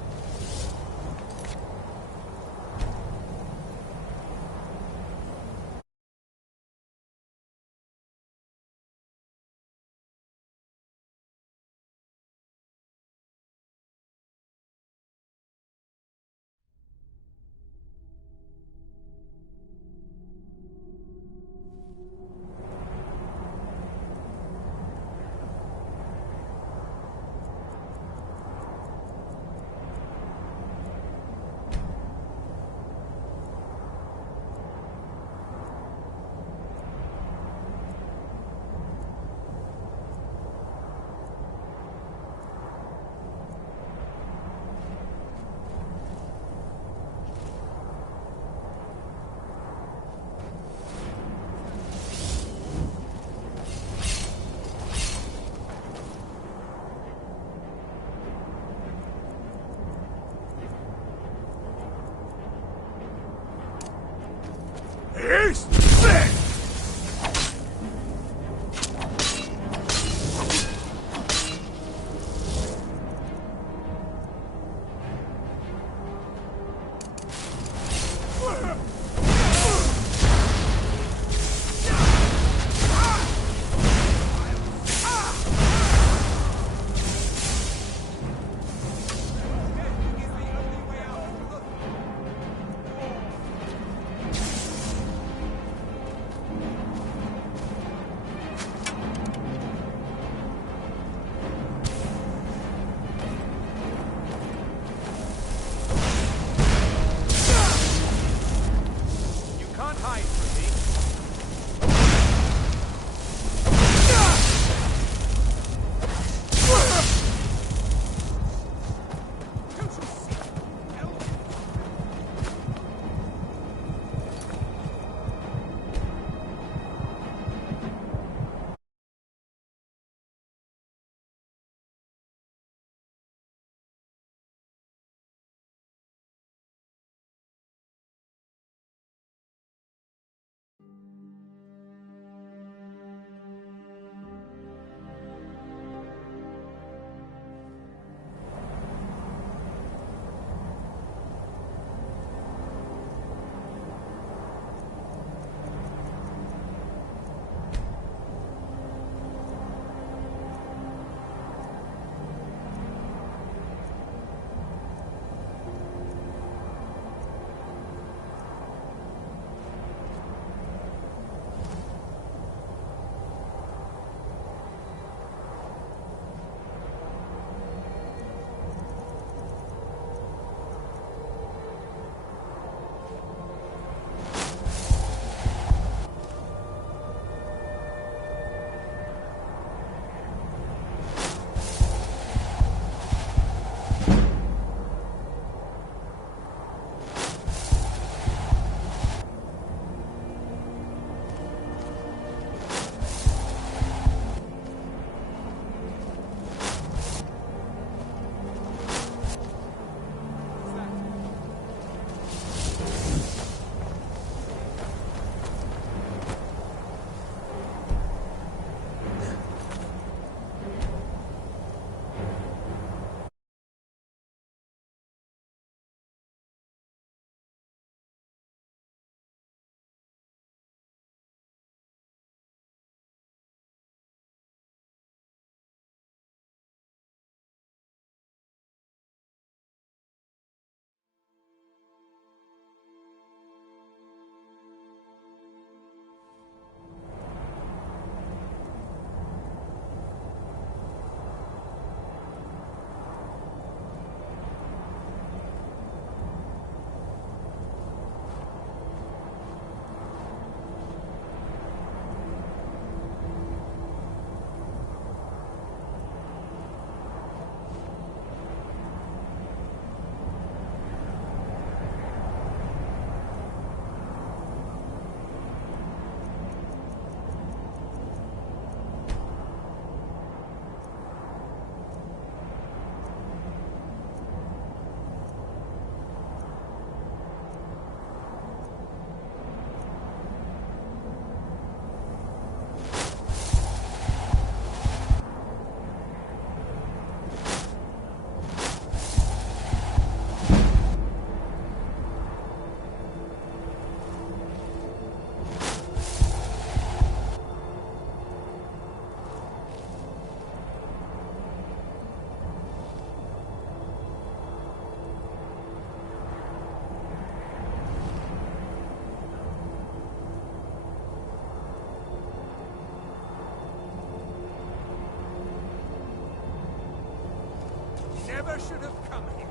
never should have come here.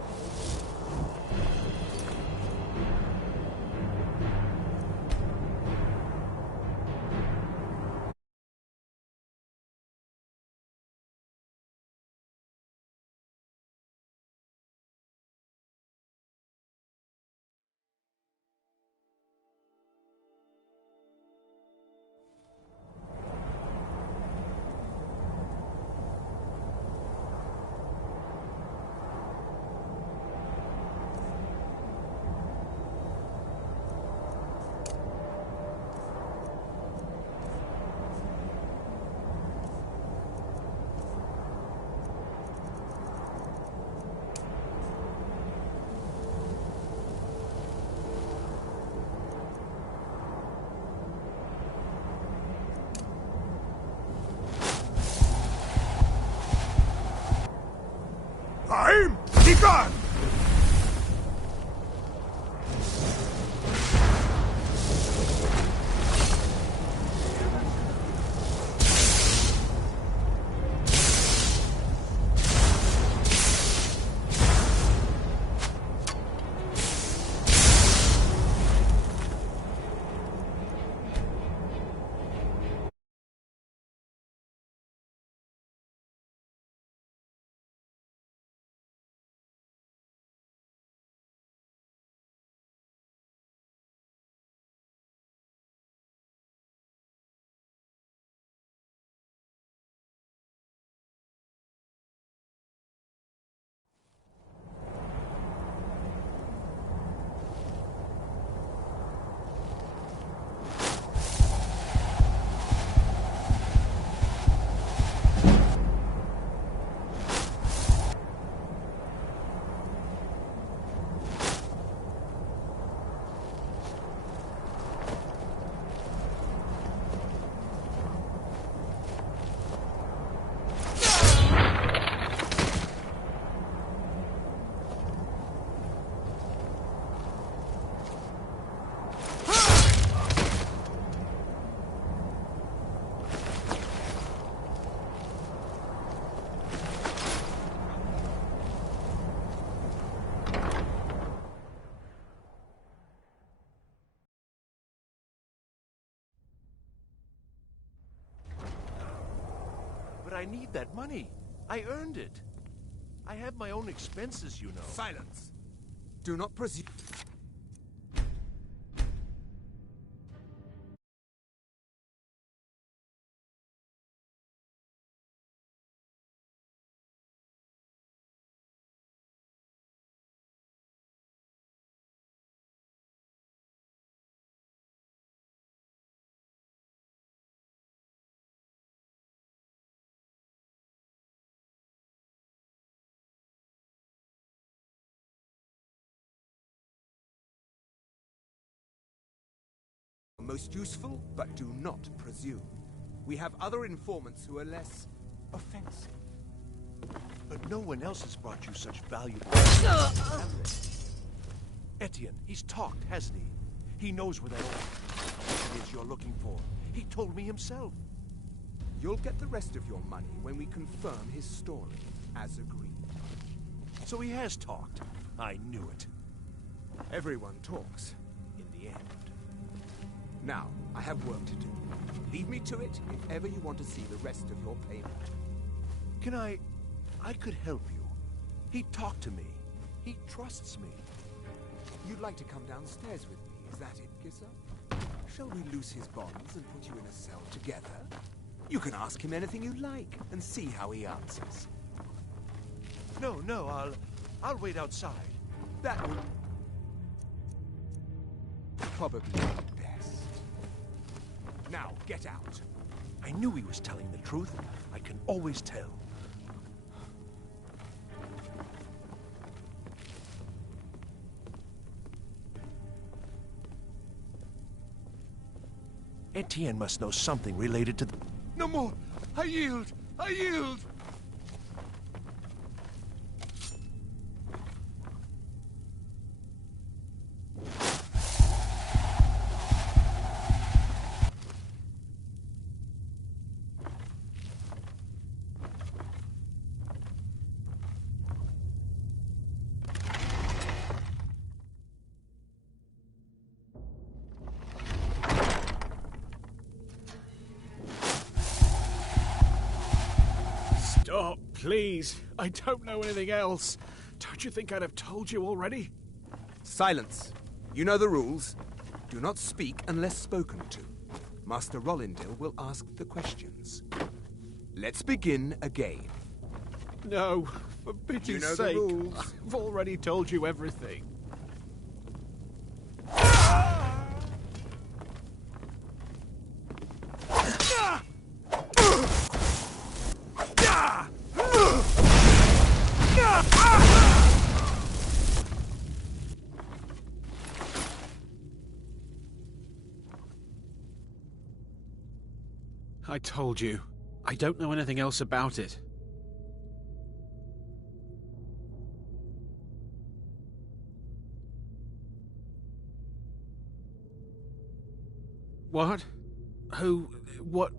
Begone! But I need that money. I earned it. I have my own expenses, you know. Silence! Do not presume. Most useful, but do not presume. We have other informants who are less offensive. But no one else has brought you such valuable... Etienne, he's talked, hasn't he? He knows where that it is you're looking for. He told me himself. You'll get the rest of your money when we confirm his story, as agreed. So he has talked. I knew it. Everyone talks, in the end. Now, I have work to do. Leave me to it if ever you want to see the rest of your payment. Can I could help you. He talked to me. He trusts me. You'd like to come downstairs with me, is that it, Kisser? Shall we loose his bonds and put you in a cell together? You can ask him anything you like and see how he answers. No, I'll wait outside. That would probably be best. Now, get out. I knew he was telling the truth. I can always tell. Etienne must know something related to the... No more! I yield! I yield! Please, I don't know anything else. Don't you think I'd have told you already? Silence. You know the rules. Do not speak unless spoken to. Master Rollindale will ask the questions. Let's begin again. No, for pity's You know the sake. rules. I've already told you everything. I told you. I don't know anything else about it. What? Who? What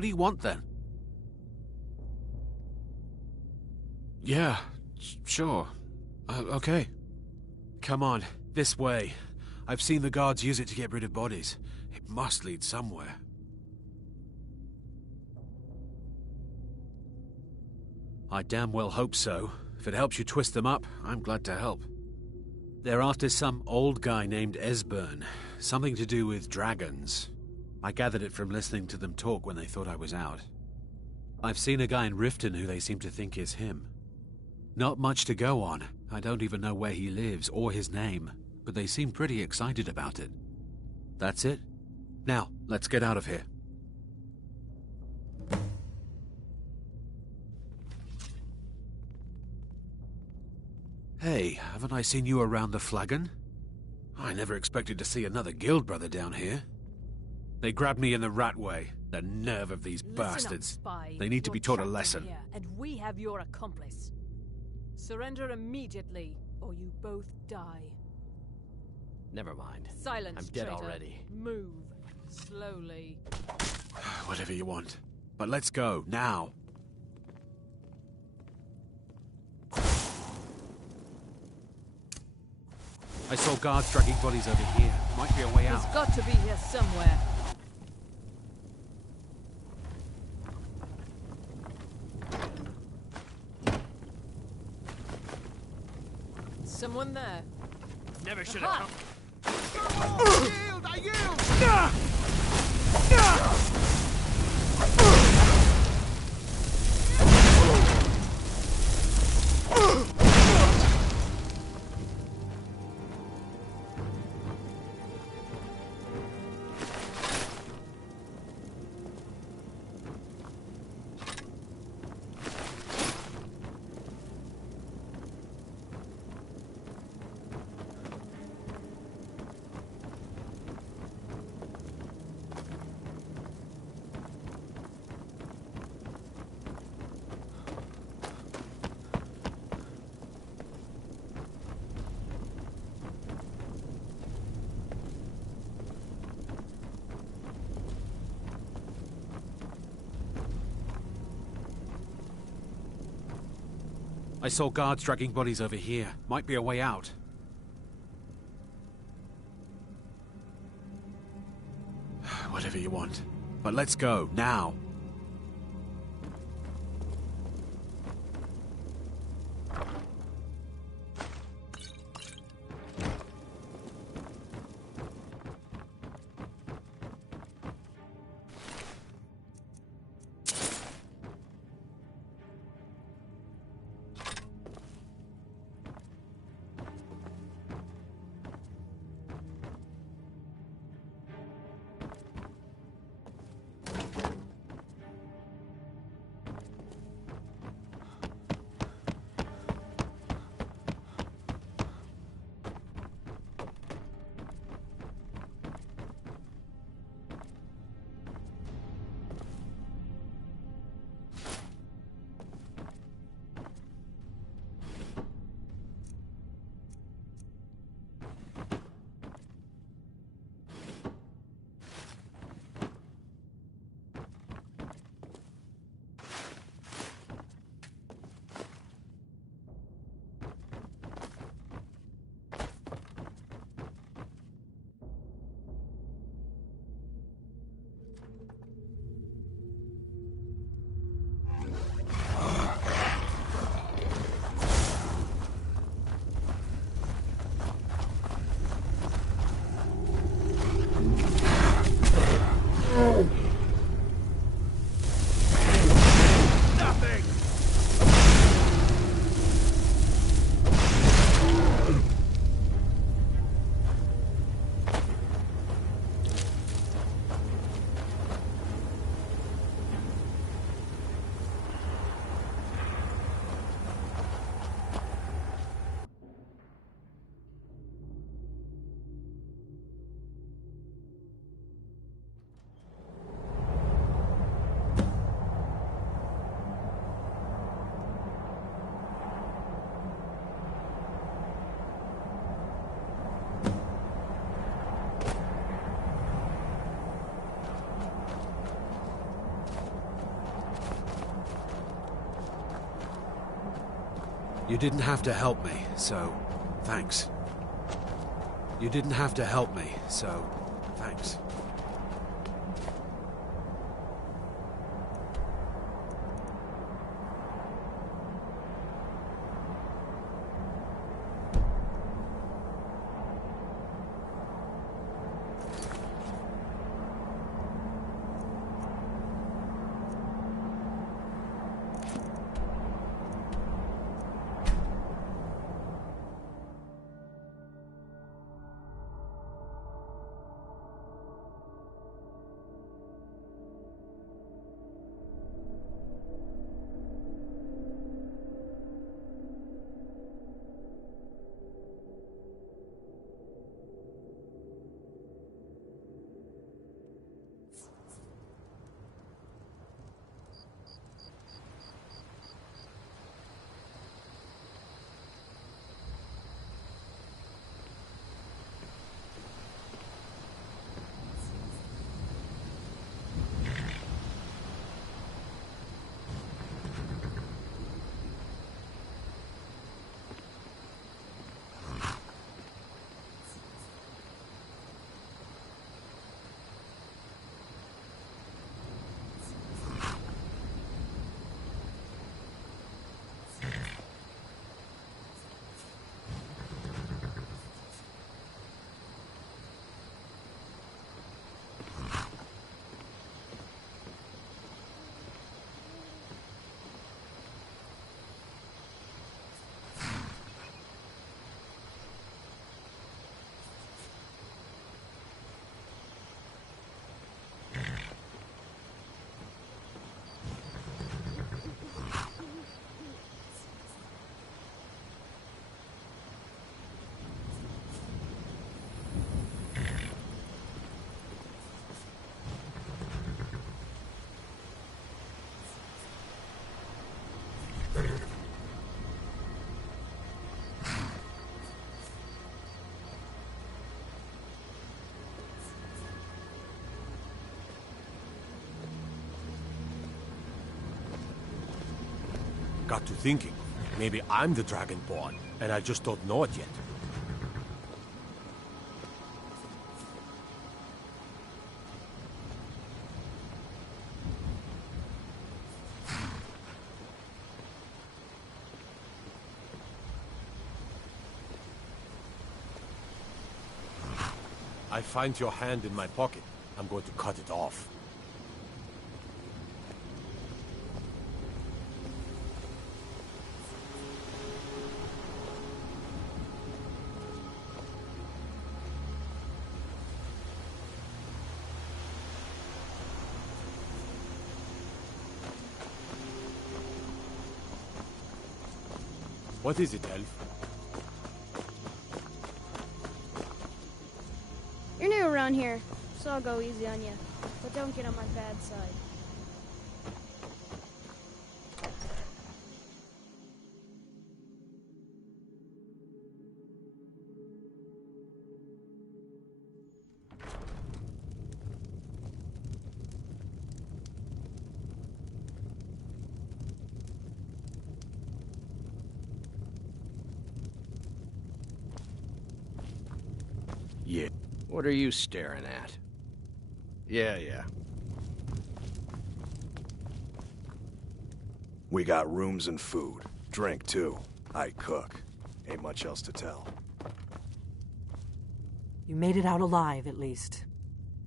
do you want then? Yeah, sure. Okay. Come on, this way. I've seen the guards use it to get rid of bodies. It must lead somewhere. I damn well hope so. If it helps you twist them up, I'm glad to help. They're after some old guy named Esbern. Something to do with dragons. I gathered it from listening to them talk when they thought I was out. I've seen a guy in Riften who they seem to think is him. Not much to go on. I don't even know where he lives or his name, but they seem pretty excited about it. That's it. Now, let's get out of here. Hey, haven't I seen you around the flagon? I never expected to see another guild brother down here. They grabbed me in the rat way. The nerve of these bastards. Spy. They need to You're be taught a trapped in lesson. here, and we have your accomplice. Surrender immediately, or you both die. Never mind. Silence, I'm dead traitor. already. Move. Slowly. Whatever you want. But let's go, now. I saw guards dragging bodies over here. Might be a way out. He's got to be here somewhere. Someone there. Never should Aha! have come. Yield! I yield! I saw guards dragging bodies over here. Might be a way out. Whatever you want. But let's go, now. You didn't have to help me, so thanks. You didn't have to help me, so thanks. Got to thinking. Maybe I'm the Dragonborn, and I just don't know it yet. I find your hand in my pocket. I'm going to cut it off. What is it, Elf? You're new around here, so I'll go easy on you. But don't get on my bad side. Yeah. What are you staring at? Yeah. We got rooms and food. Drink, too. I cook. Ain't much else to tell. You made it out alive, at least.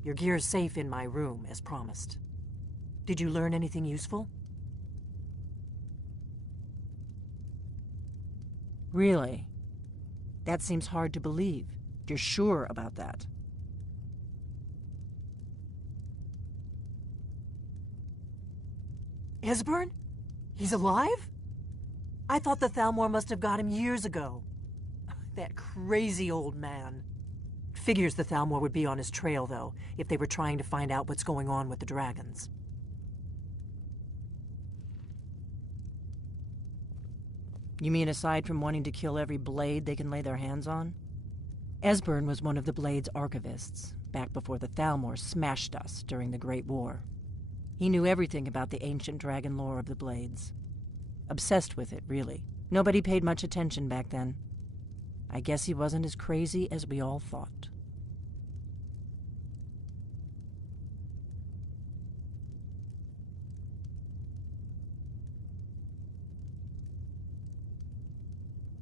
Your gear's safe in my room, as promised. Did you learn anything useful? Really? That seems hard to believe. You're sure about that? Esbern? He's alive? I thought the Thalmor must have got him years ago. That crazy old man. Figures the Thalmor would be on his trail, though, if they were trying to find out what's going on with the dragons. You mean aside from wanting to kill every blade they can lay their hands on? Esbern was one of the Blade's archivists, back before the Thalmor smashed us during the Great War. He knew everything about the ancient dragon lore of the Blades. Obsessed with it, really. Nobody paid much attention back then. I guess he wasn't as crazy as we all thought.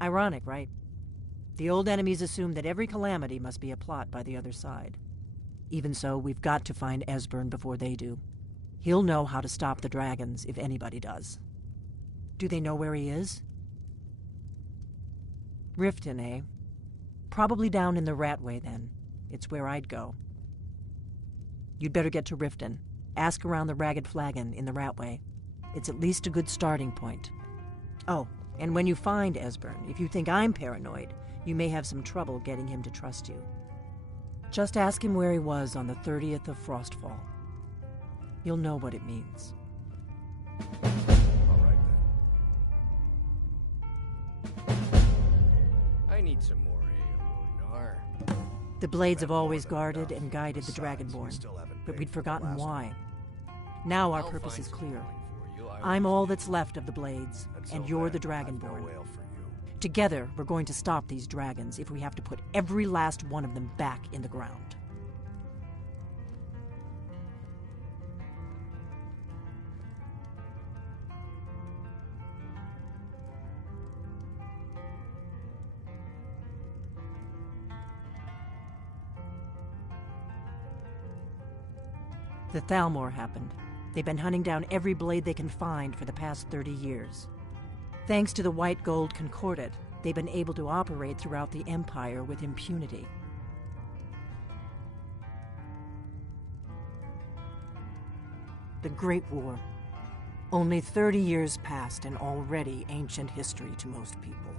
Ironic, right? The old enemies assumed that every calamity must be a plot by the other side. Even so, we've got to find Esbern before they do. He'll know how to stop the dragons, if anybody does. Do they know where he is? Riften, eh? Probably down in the Ratway, then. It's where I'd go. You'd better get to Riften. Ask around the Ragged Flagon in the Ratway. It's at least a good starting point. Oh, and when you find Esbern, if you think I'm paranoid, you may have some trouble getting him to trust you. Just ask him where he was on the 30th of Frostfall. You'll know what it means. All right, then. I need some more ale, Nar. The Blades have always guarded and guided the Dragonborn, but we'd forgotten why. Now our purpose is clear. I'm all that's left of the Blades, and you're the Dragonborn. Together, we're going to stop these dragons if we have to put every last one of them back in the ground. The Thalmor happened. They've been hunting down every blade they can find for the past 30 years. Thanks to the White Gold Concordat, they've been able to operate throughout the Empire with impunity. The Great War. Only 30 years passed and already ancient history to most people.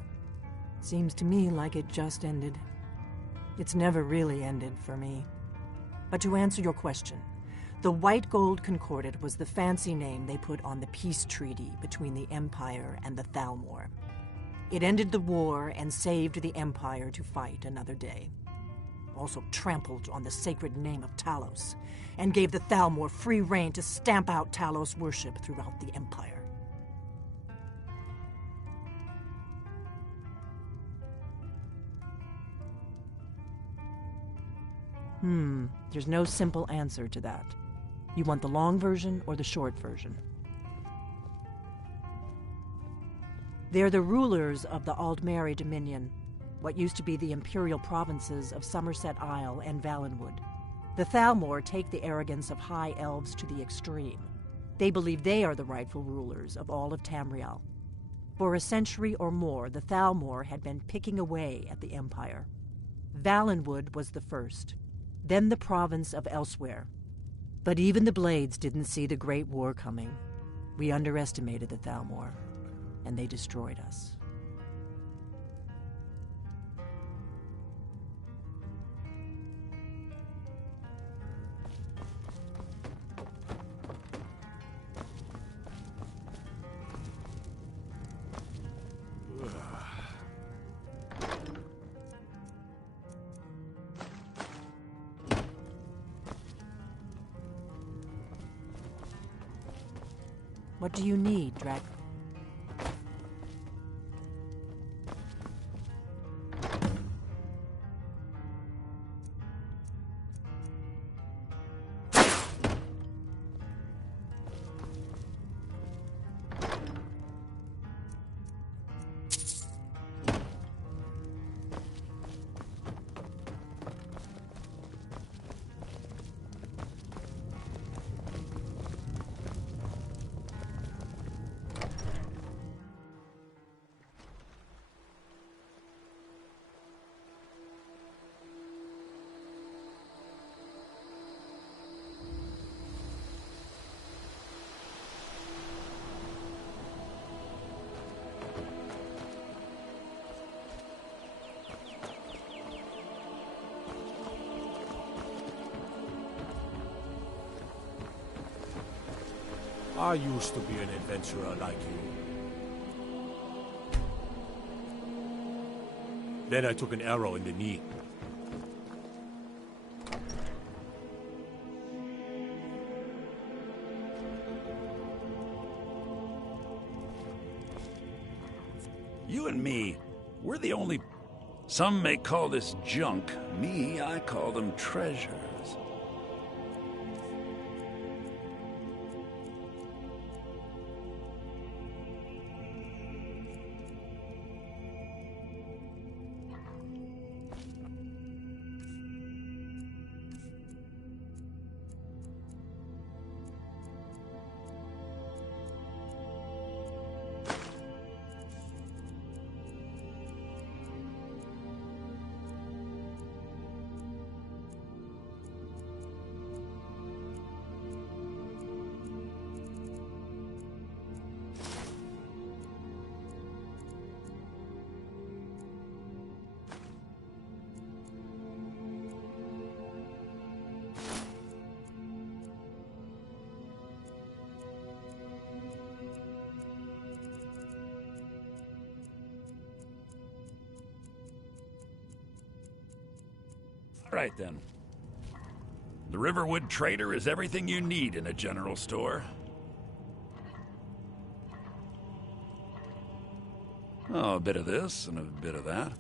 Seems to me like it just ended. It's never really ended for me. But to answer your question, the White Gold Concordat was the fancy name they put on the peace treaty between the Empire and the Thalmor. It ended the war and saved the Empire to fight another day. Also trampled on the sacred name of Talos, and gave the Thalmor free rein to stamp out Talos worship throughout the Empire. There's no simple answer to that. You want the long version or the short version? They're the rulers of the Aldmeri Dominion, what used to be the imperial provinces of Somerset Isle and Valenwood. The Thalmor take the arrogance of high elves to the extreme. They believe they are the rightful rulers of all of Tamriel. For a century or more, the Thalmor had been picking away at the Empire. Valenwood was the first, then the province of Elsewhere. But even the Blades didn't see the Great War coming. We underestimated the Thalmor, and they destroyed us. What do you need, Drac? I used to be an adventurer like you. Then I took an arrow in the knee. You and me, we're the only... Some may call this junk. Me, I call them treasures. Right then. The Riverwood Trader is everything you need in a general store. Oh, a bit of this and a bit of that.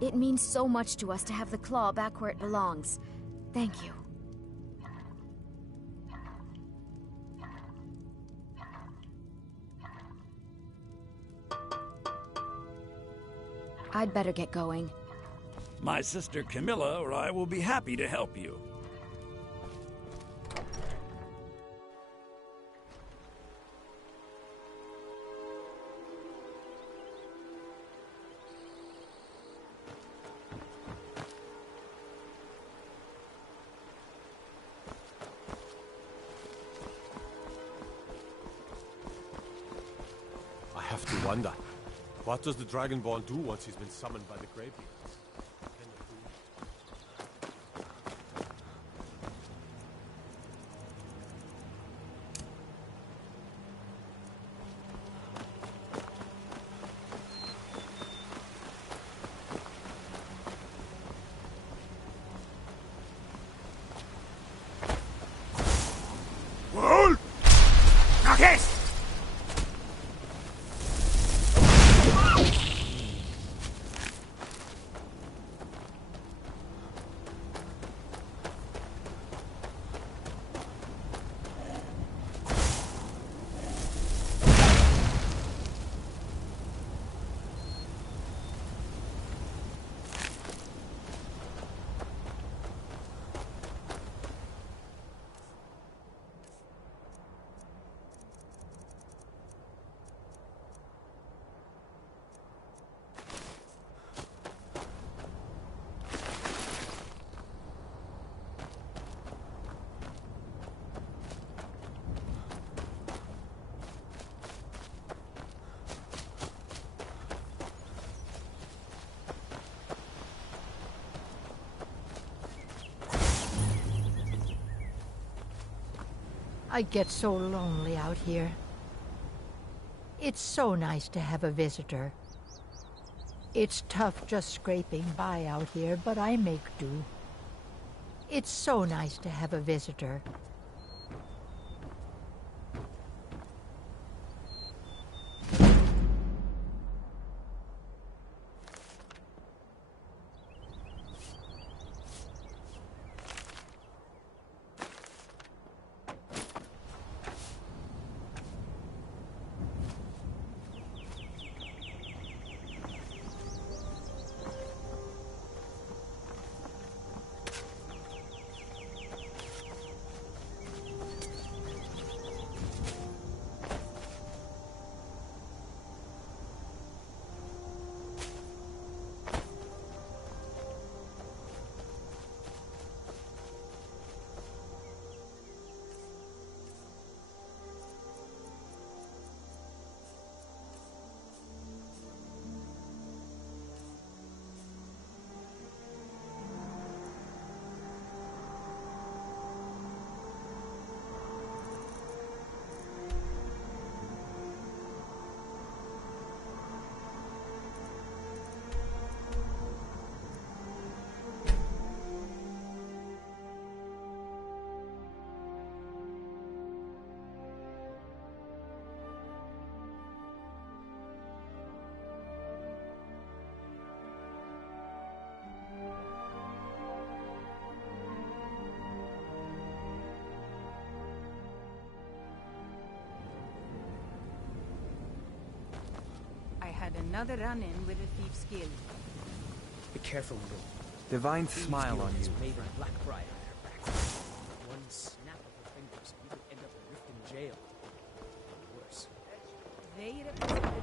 It means so much to us to have the claw back where it belongs. Thank you. I'd better get going. My sister Camilla or I will be happy to help you. I have to wonder, what does the Dragonborn do once he's been summoned by the Greybeards? I get so lonely out here. It's so nice to have a visitor. It's tough just scraping by out here, but I make do. It's so nice to have a visitor. Had another run-in with a thief's guild. Be careful, Will. Divine smile on you. Made of Blackbriar. One snap of her fingers, and you could end up in Riften jail. Or worse. They represent the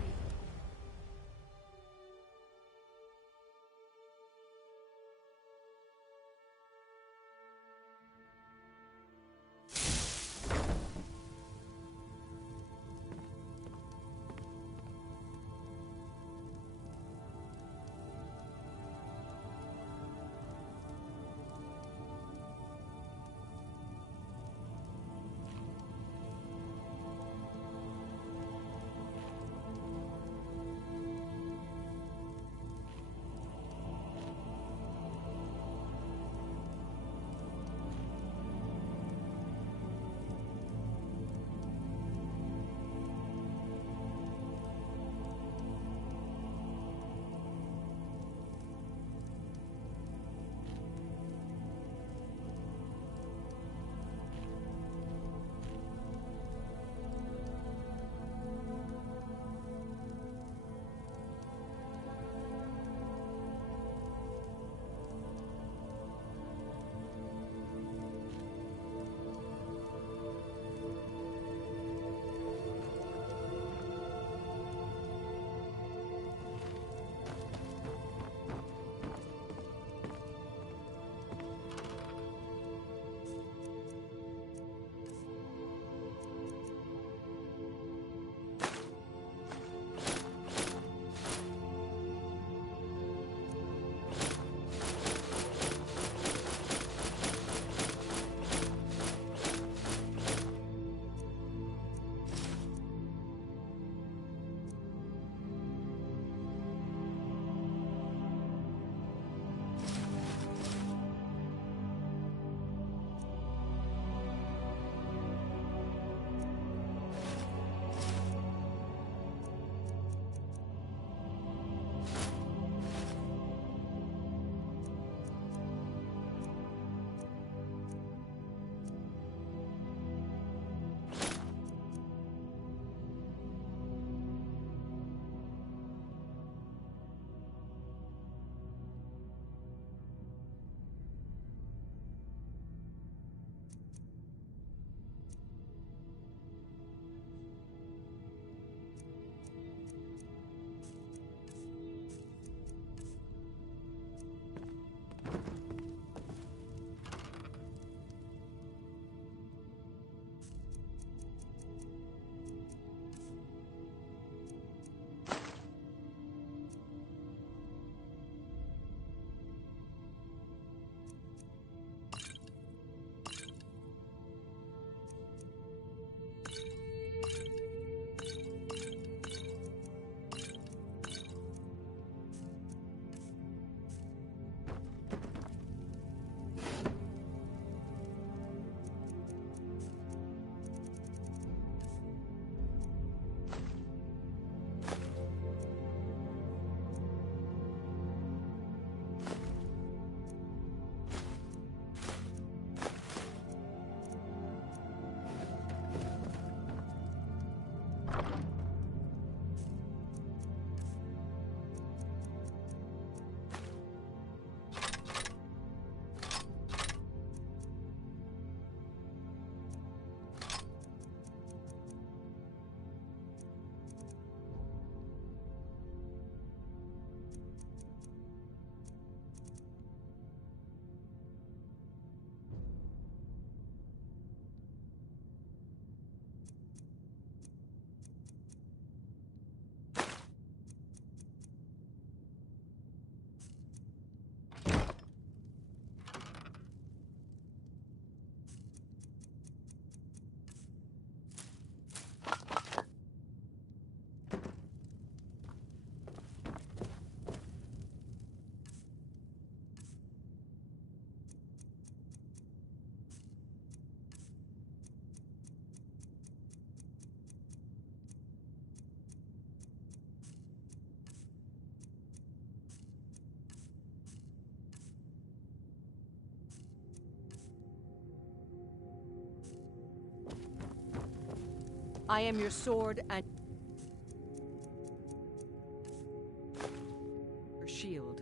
I am your sword and your shield.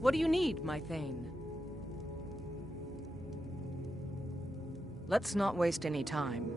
What do you need, my Thane? Let's not waste any time.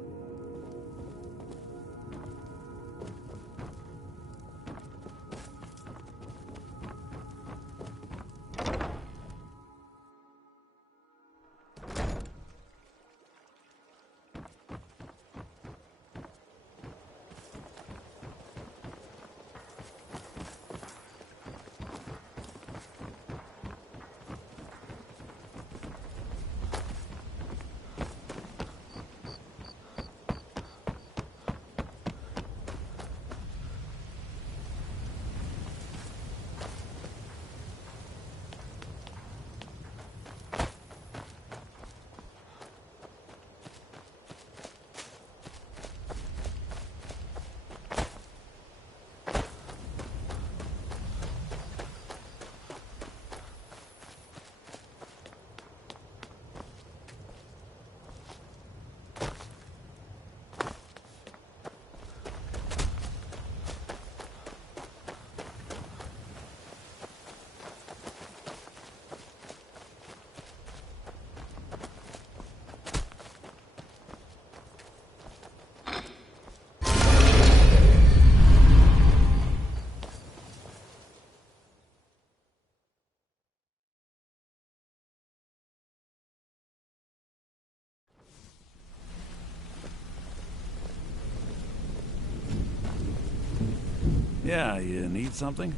Yeah, you need something?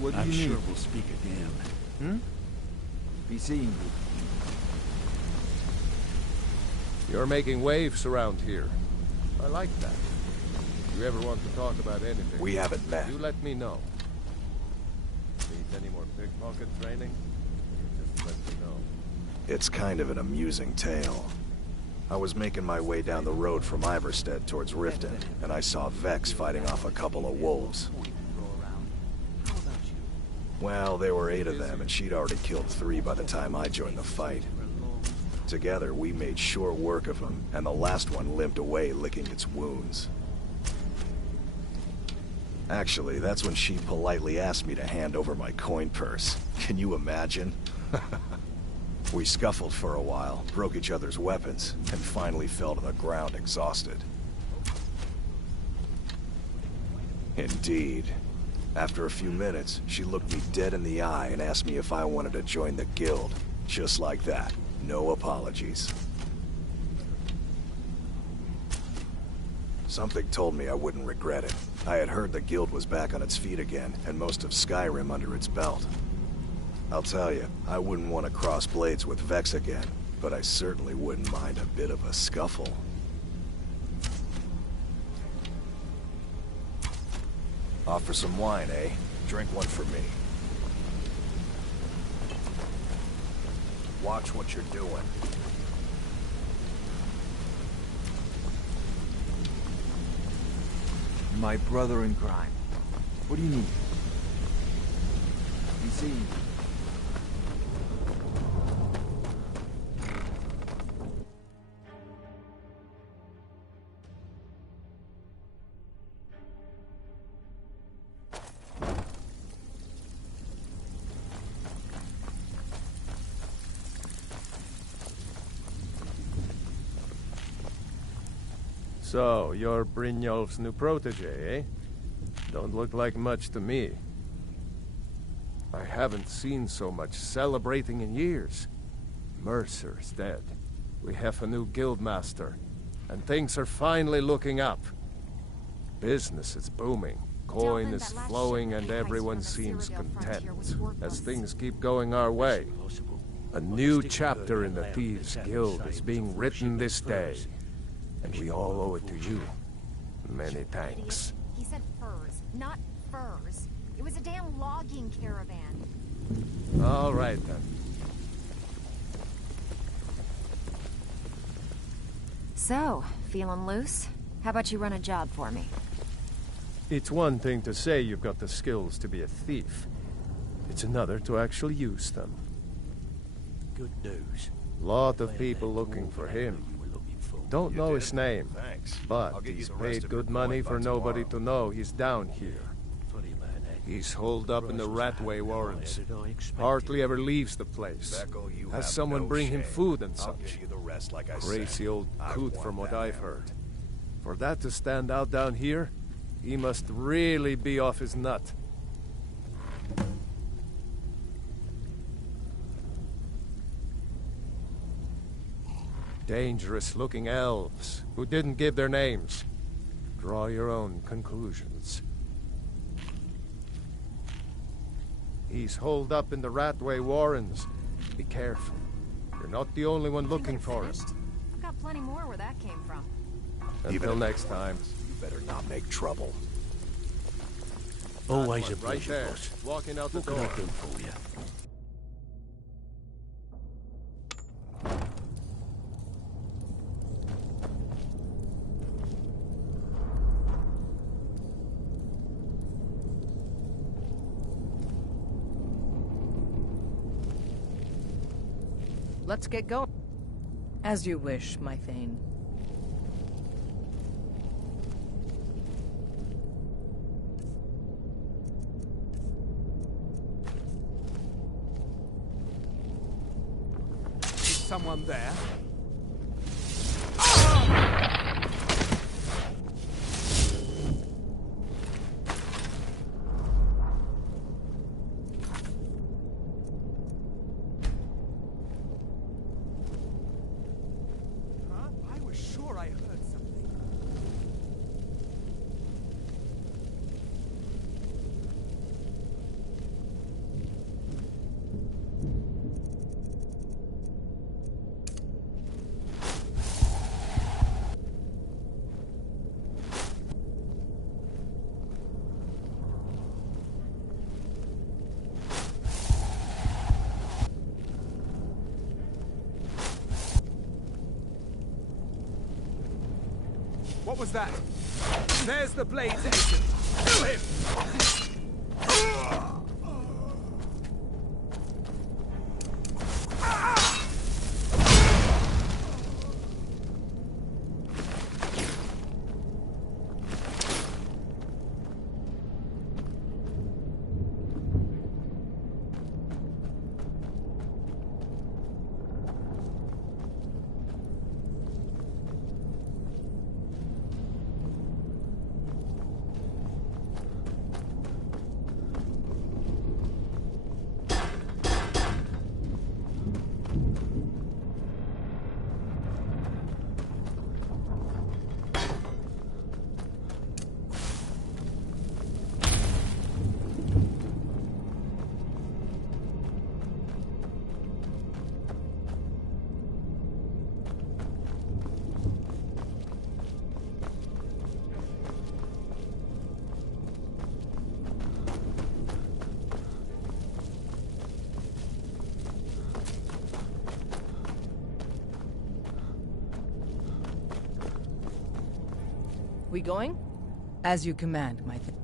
What do I'm you sure need? we'll speak again. Be seeing you. You're making waves around here. I like that. If you ever want to talk about anything, We haven't met. you let me know. Need any more pickpocket training? Just let me know. It's kind of an amusing tale. I was making my way down the road from Iverstead towards Riften, and I saw Vex fighting off a couple of wolves. Well, there were 8 of them, and she'd already killed 3 by the time I joined the fight. Together, we made short work of them, and the last one limped away licking its wounds. Actually, that's when she politely asked me to hand over my coin purse. Can you imagine? We scuffled for a while, broke each other's weapons, and finally fell to the ground exhausted. Indeed. After a few minutes, she looked me dead in the eye and asked me if I wanted to join the guild. Just like that. No apologies. Something told me I wouldn't regret it. I had heard the guild was back on its feet again, and most of Skyrim under its belt. I'll tell you, I wouldn't want to cross blades with Vex again, but I certainly wouldn't mind a bit of a scuffle. Offer some wine, eh? Drink one for me. Watch what you're doing. my brother in crime. What do you need? You see... So, you're Brynjolf's new protege, eh? Don't look like much to me. I haven't seen so much celebrating in years. Mercer is dead. We have a new guildmaster. And things are finally looking up. Business is booming. Coin is flowing and everyone seems content. As things keep going our way. A new chapter in the Thieves' Guild is being written this day. And we all owe it to you. Many thanks. He said furs, not furs. It was a damn logging caravan. All right, then. So, feeling loose? How about you run a job for me? It's one thing to say you've got the skills to be a thief. It's another to actually use them. Good news. Lot of people looking for him. Don't know his name, but he's paid good money for nobody to know he's down here. He's holed up in the Ratway Warrens. Hardly ever leaves the place. Has someone bring him food and such. Crazy old coot from what I've heard. For that to stand out down here, he must really be off his nut. Dangerous-looking elves who didn't give their names. Draw your own conclusions. He's holed up in the Ratway Warrens. Be careful. You're not the only one looking for him. I've got plenty more where that came from. Until next time. You better not make trouble. Always a Right pleasure, there, boss. walking out the What can door. I do for you? Let's get going. As you wish, my Thane. Is someone there? What was that? There's the Blades agent. Kill him! We going? As you command, my thane.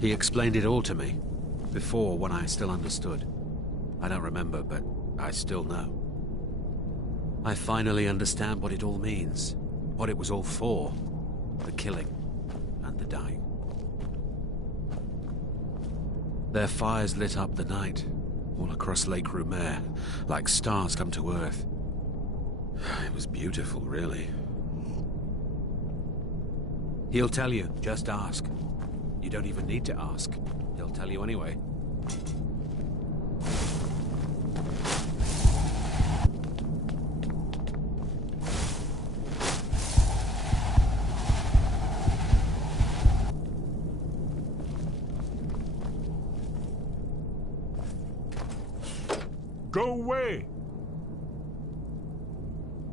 He explained it all to me. Before, when I still understood. I don't remember, but I still know. I finally understand what it all means. What it was all for. The killing. And the dying. Their fires lit up the night. All across Lake Rumer. Like stars come to Earth. It was beautiful, really. He'll tell you. Just ask. You don't even need to ask. He'll tell you anyway. Go away!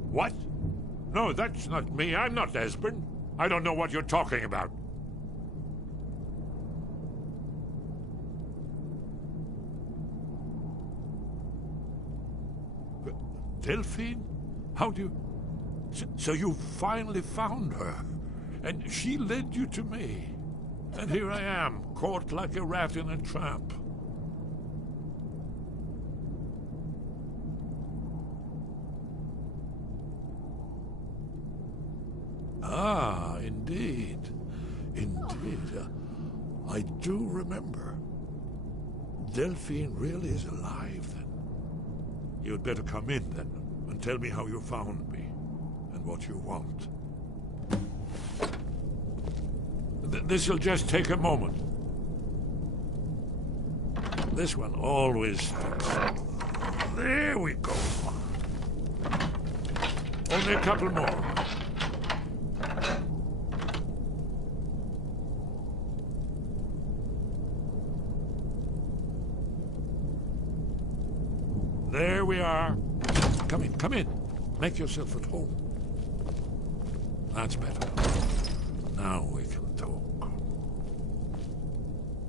What? No, that's not me. I'm not Esbern. I don't know what you're talking about. Delphine? How do you... So you finally found her, and she led you to me. And here I am, caught like a rat in a trap. Ah, indeed. Indeed. I do remember. Delphine really is alive, then. You'd better come in, then, and tell me how you found me, and what you want. This'll just take a moment. This one always sticks. There we go. Only a couple more. There we are. Come in, come in. Make yourself at home. That's better. Now we can talk.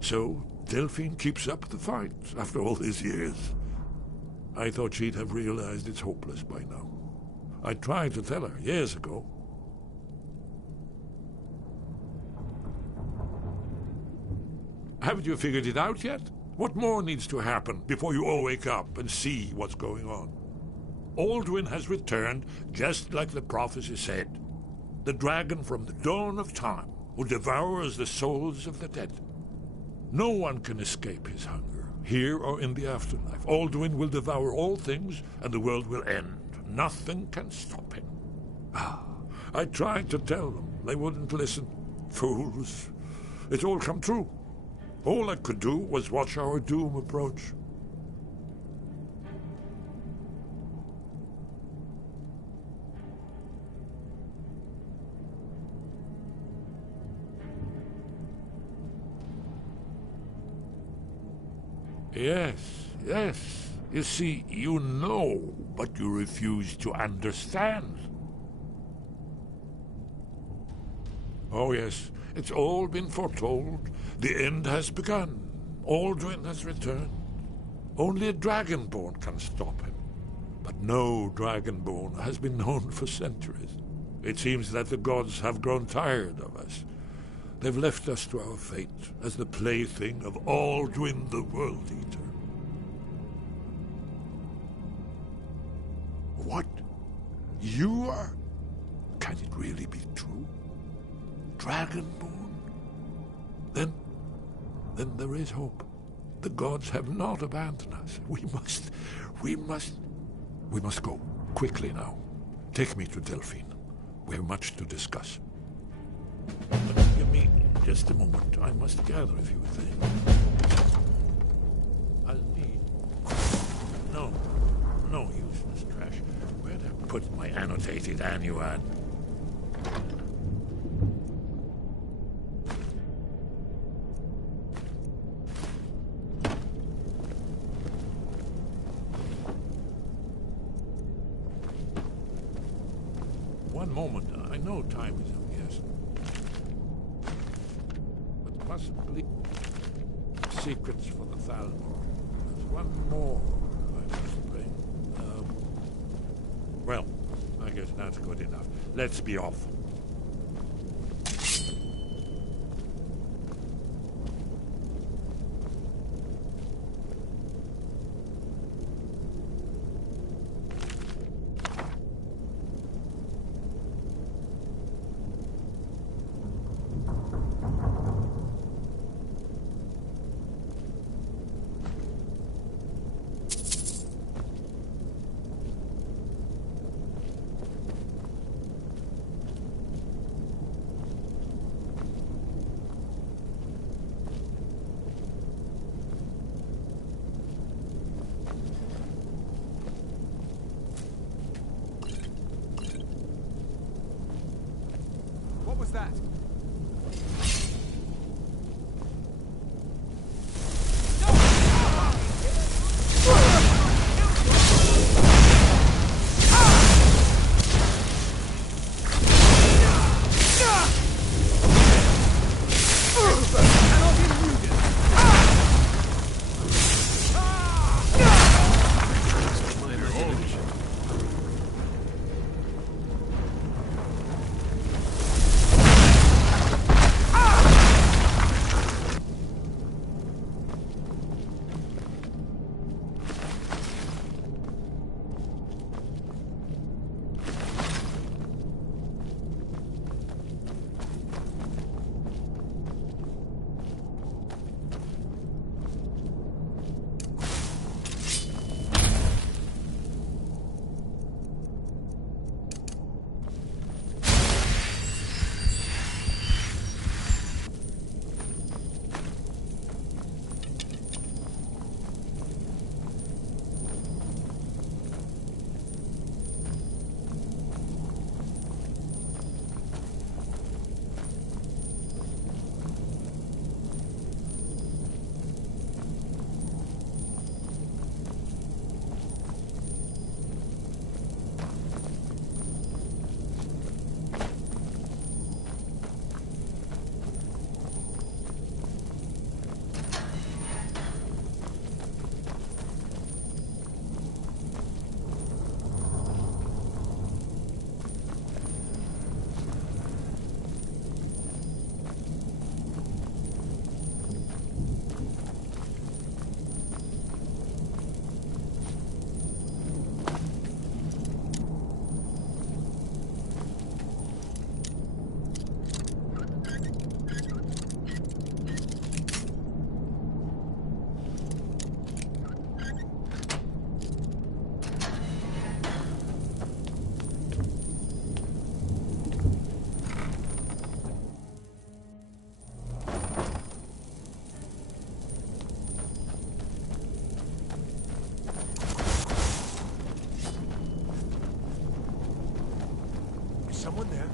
So, Delphine keeps up the fight after all these years. I thought she'd have realized it's hopeless by now. I tried to tell her years ago. Haven't you figured it out yet? What more needs to happen before you all wake up and see what's going on? Alduin has returned, just like the prophecy said. The dragon from the dawn of time, who devours the souls of the dead. No one can escape his hunger, here or in the afterlife. Alduin will devour all things, and the world will end. Nothing can stop him. I tried to tell them. They wouldn't listen. Fools. It's all come true. All I could do was watch our doom approach. Yes, yes. You see, you know, but you refuse to understand. Oh, yes. It's all been foretold. The end has begun. Alduin has returned. Only a dragonborn can stop him. But no dragonborn has been known for centuries. It seems that the gods have grown tired of us. They've left us to our fate as the plaything of Alduin the World Eater. What? You are? Can it really be true? Dragonborn? Then there is hope. The gods have not abandoned us. We must go. Quickly now. Take me to Delphine. We have much to discuss. Give me Just a moment. I must gather a few things. I'll need... No useless trash. Where'd I put my annotated annuad? One moment. I know time is of the essence. But possibly secrets for the Thalmor. There's one more I must bring. Well, I guess that's good enough. Let's be off. What was that? Someone there?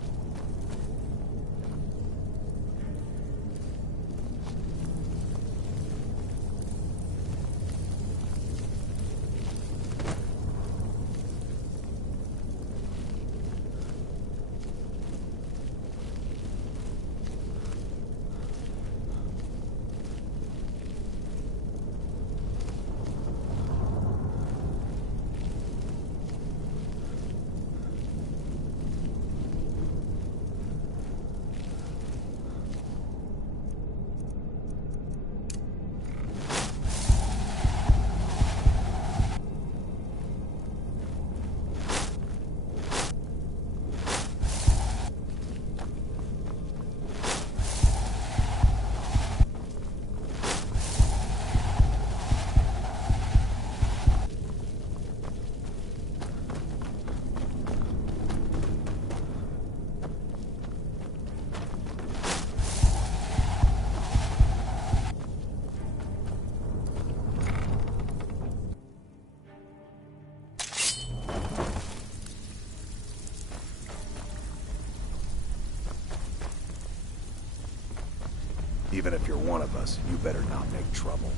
Even if you're one of us, you better not make trouble.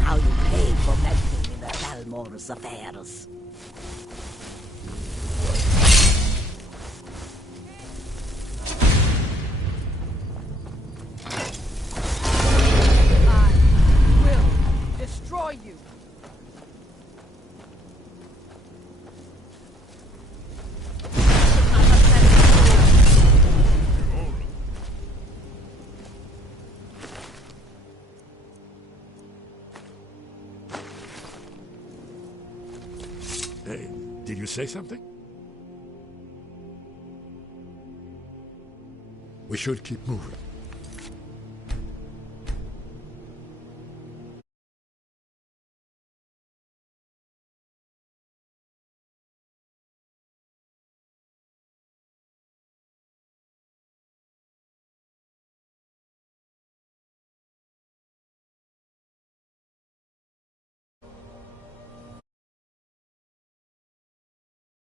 Now you pay for meddling in the Balmore's affairs. I will destroy you. Hey, did you say something? We should keep moving.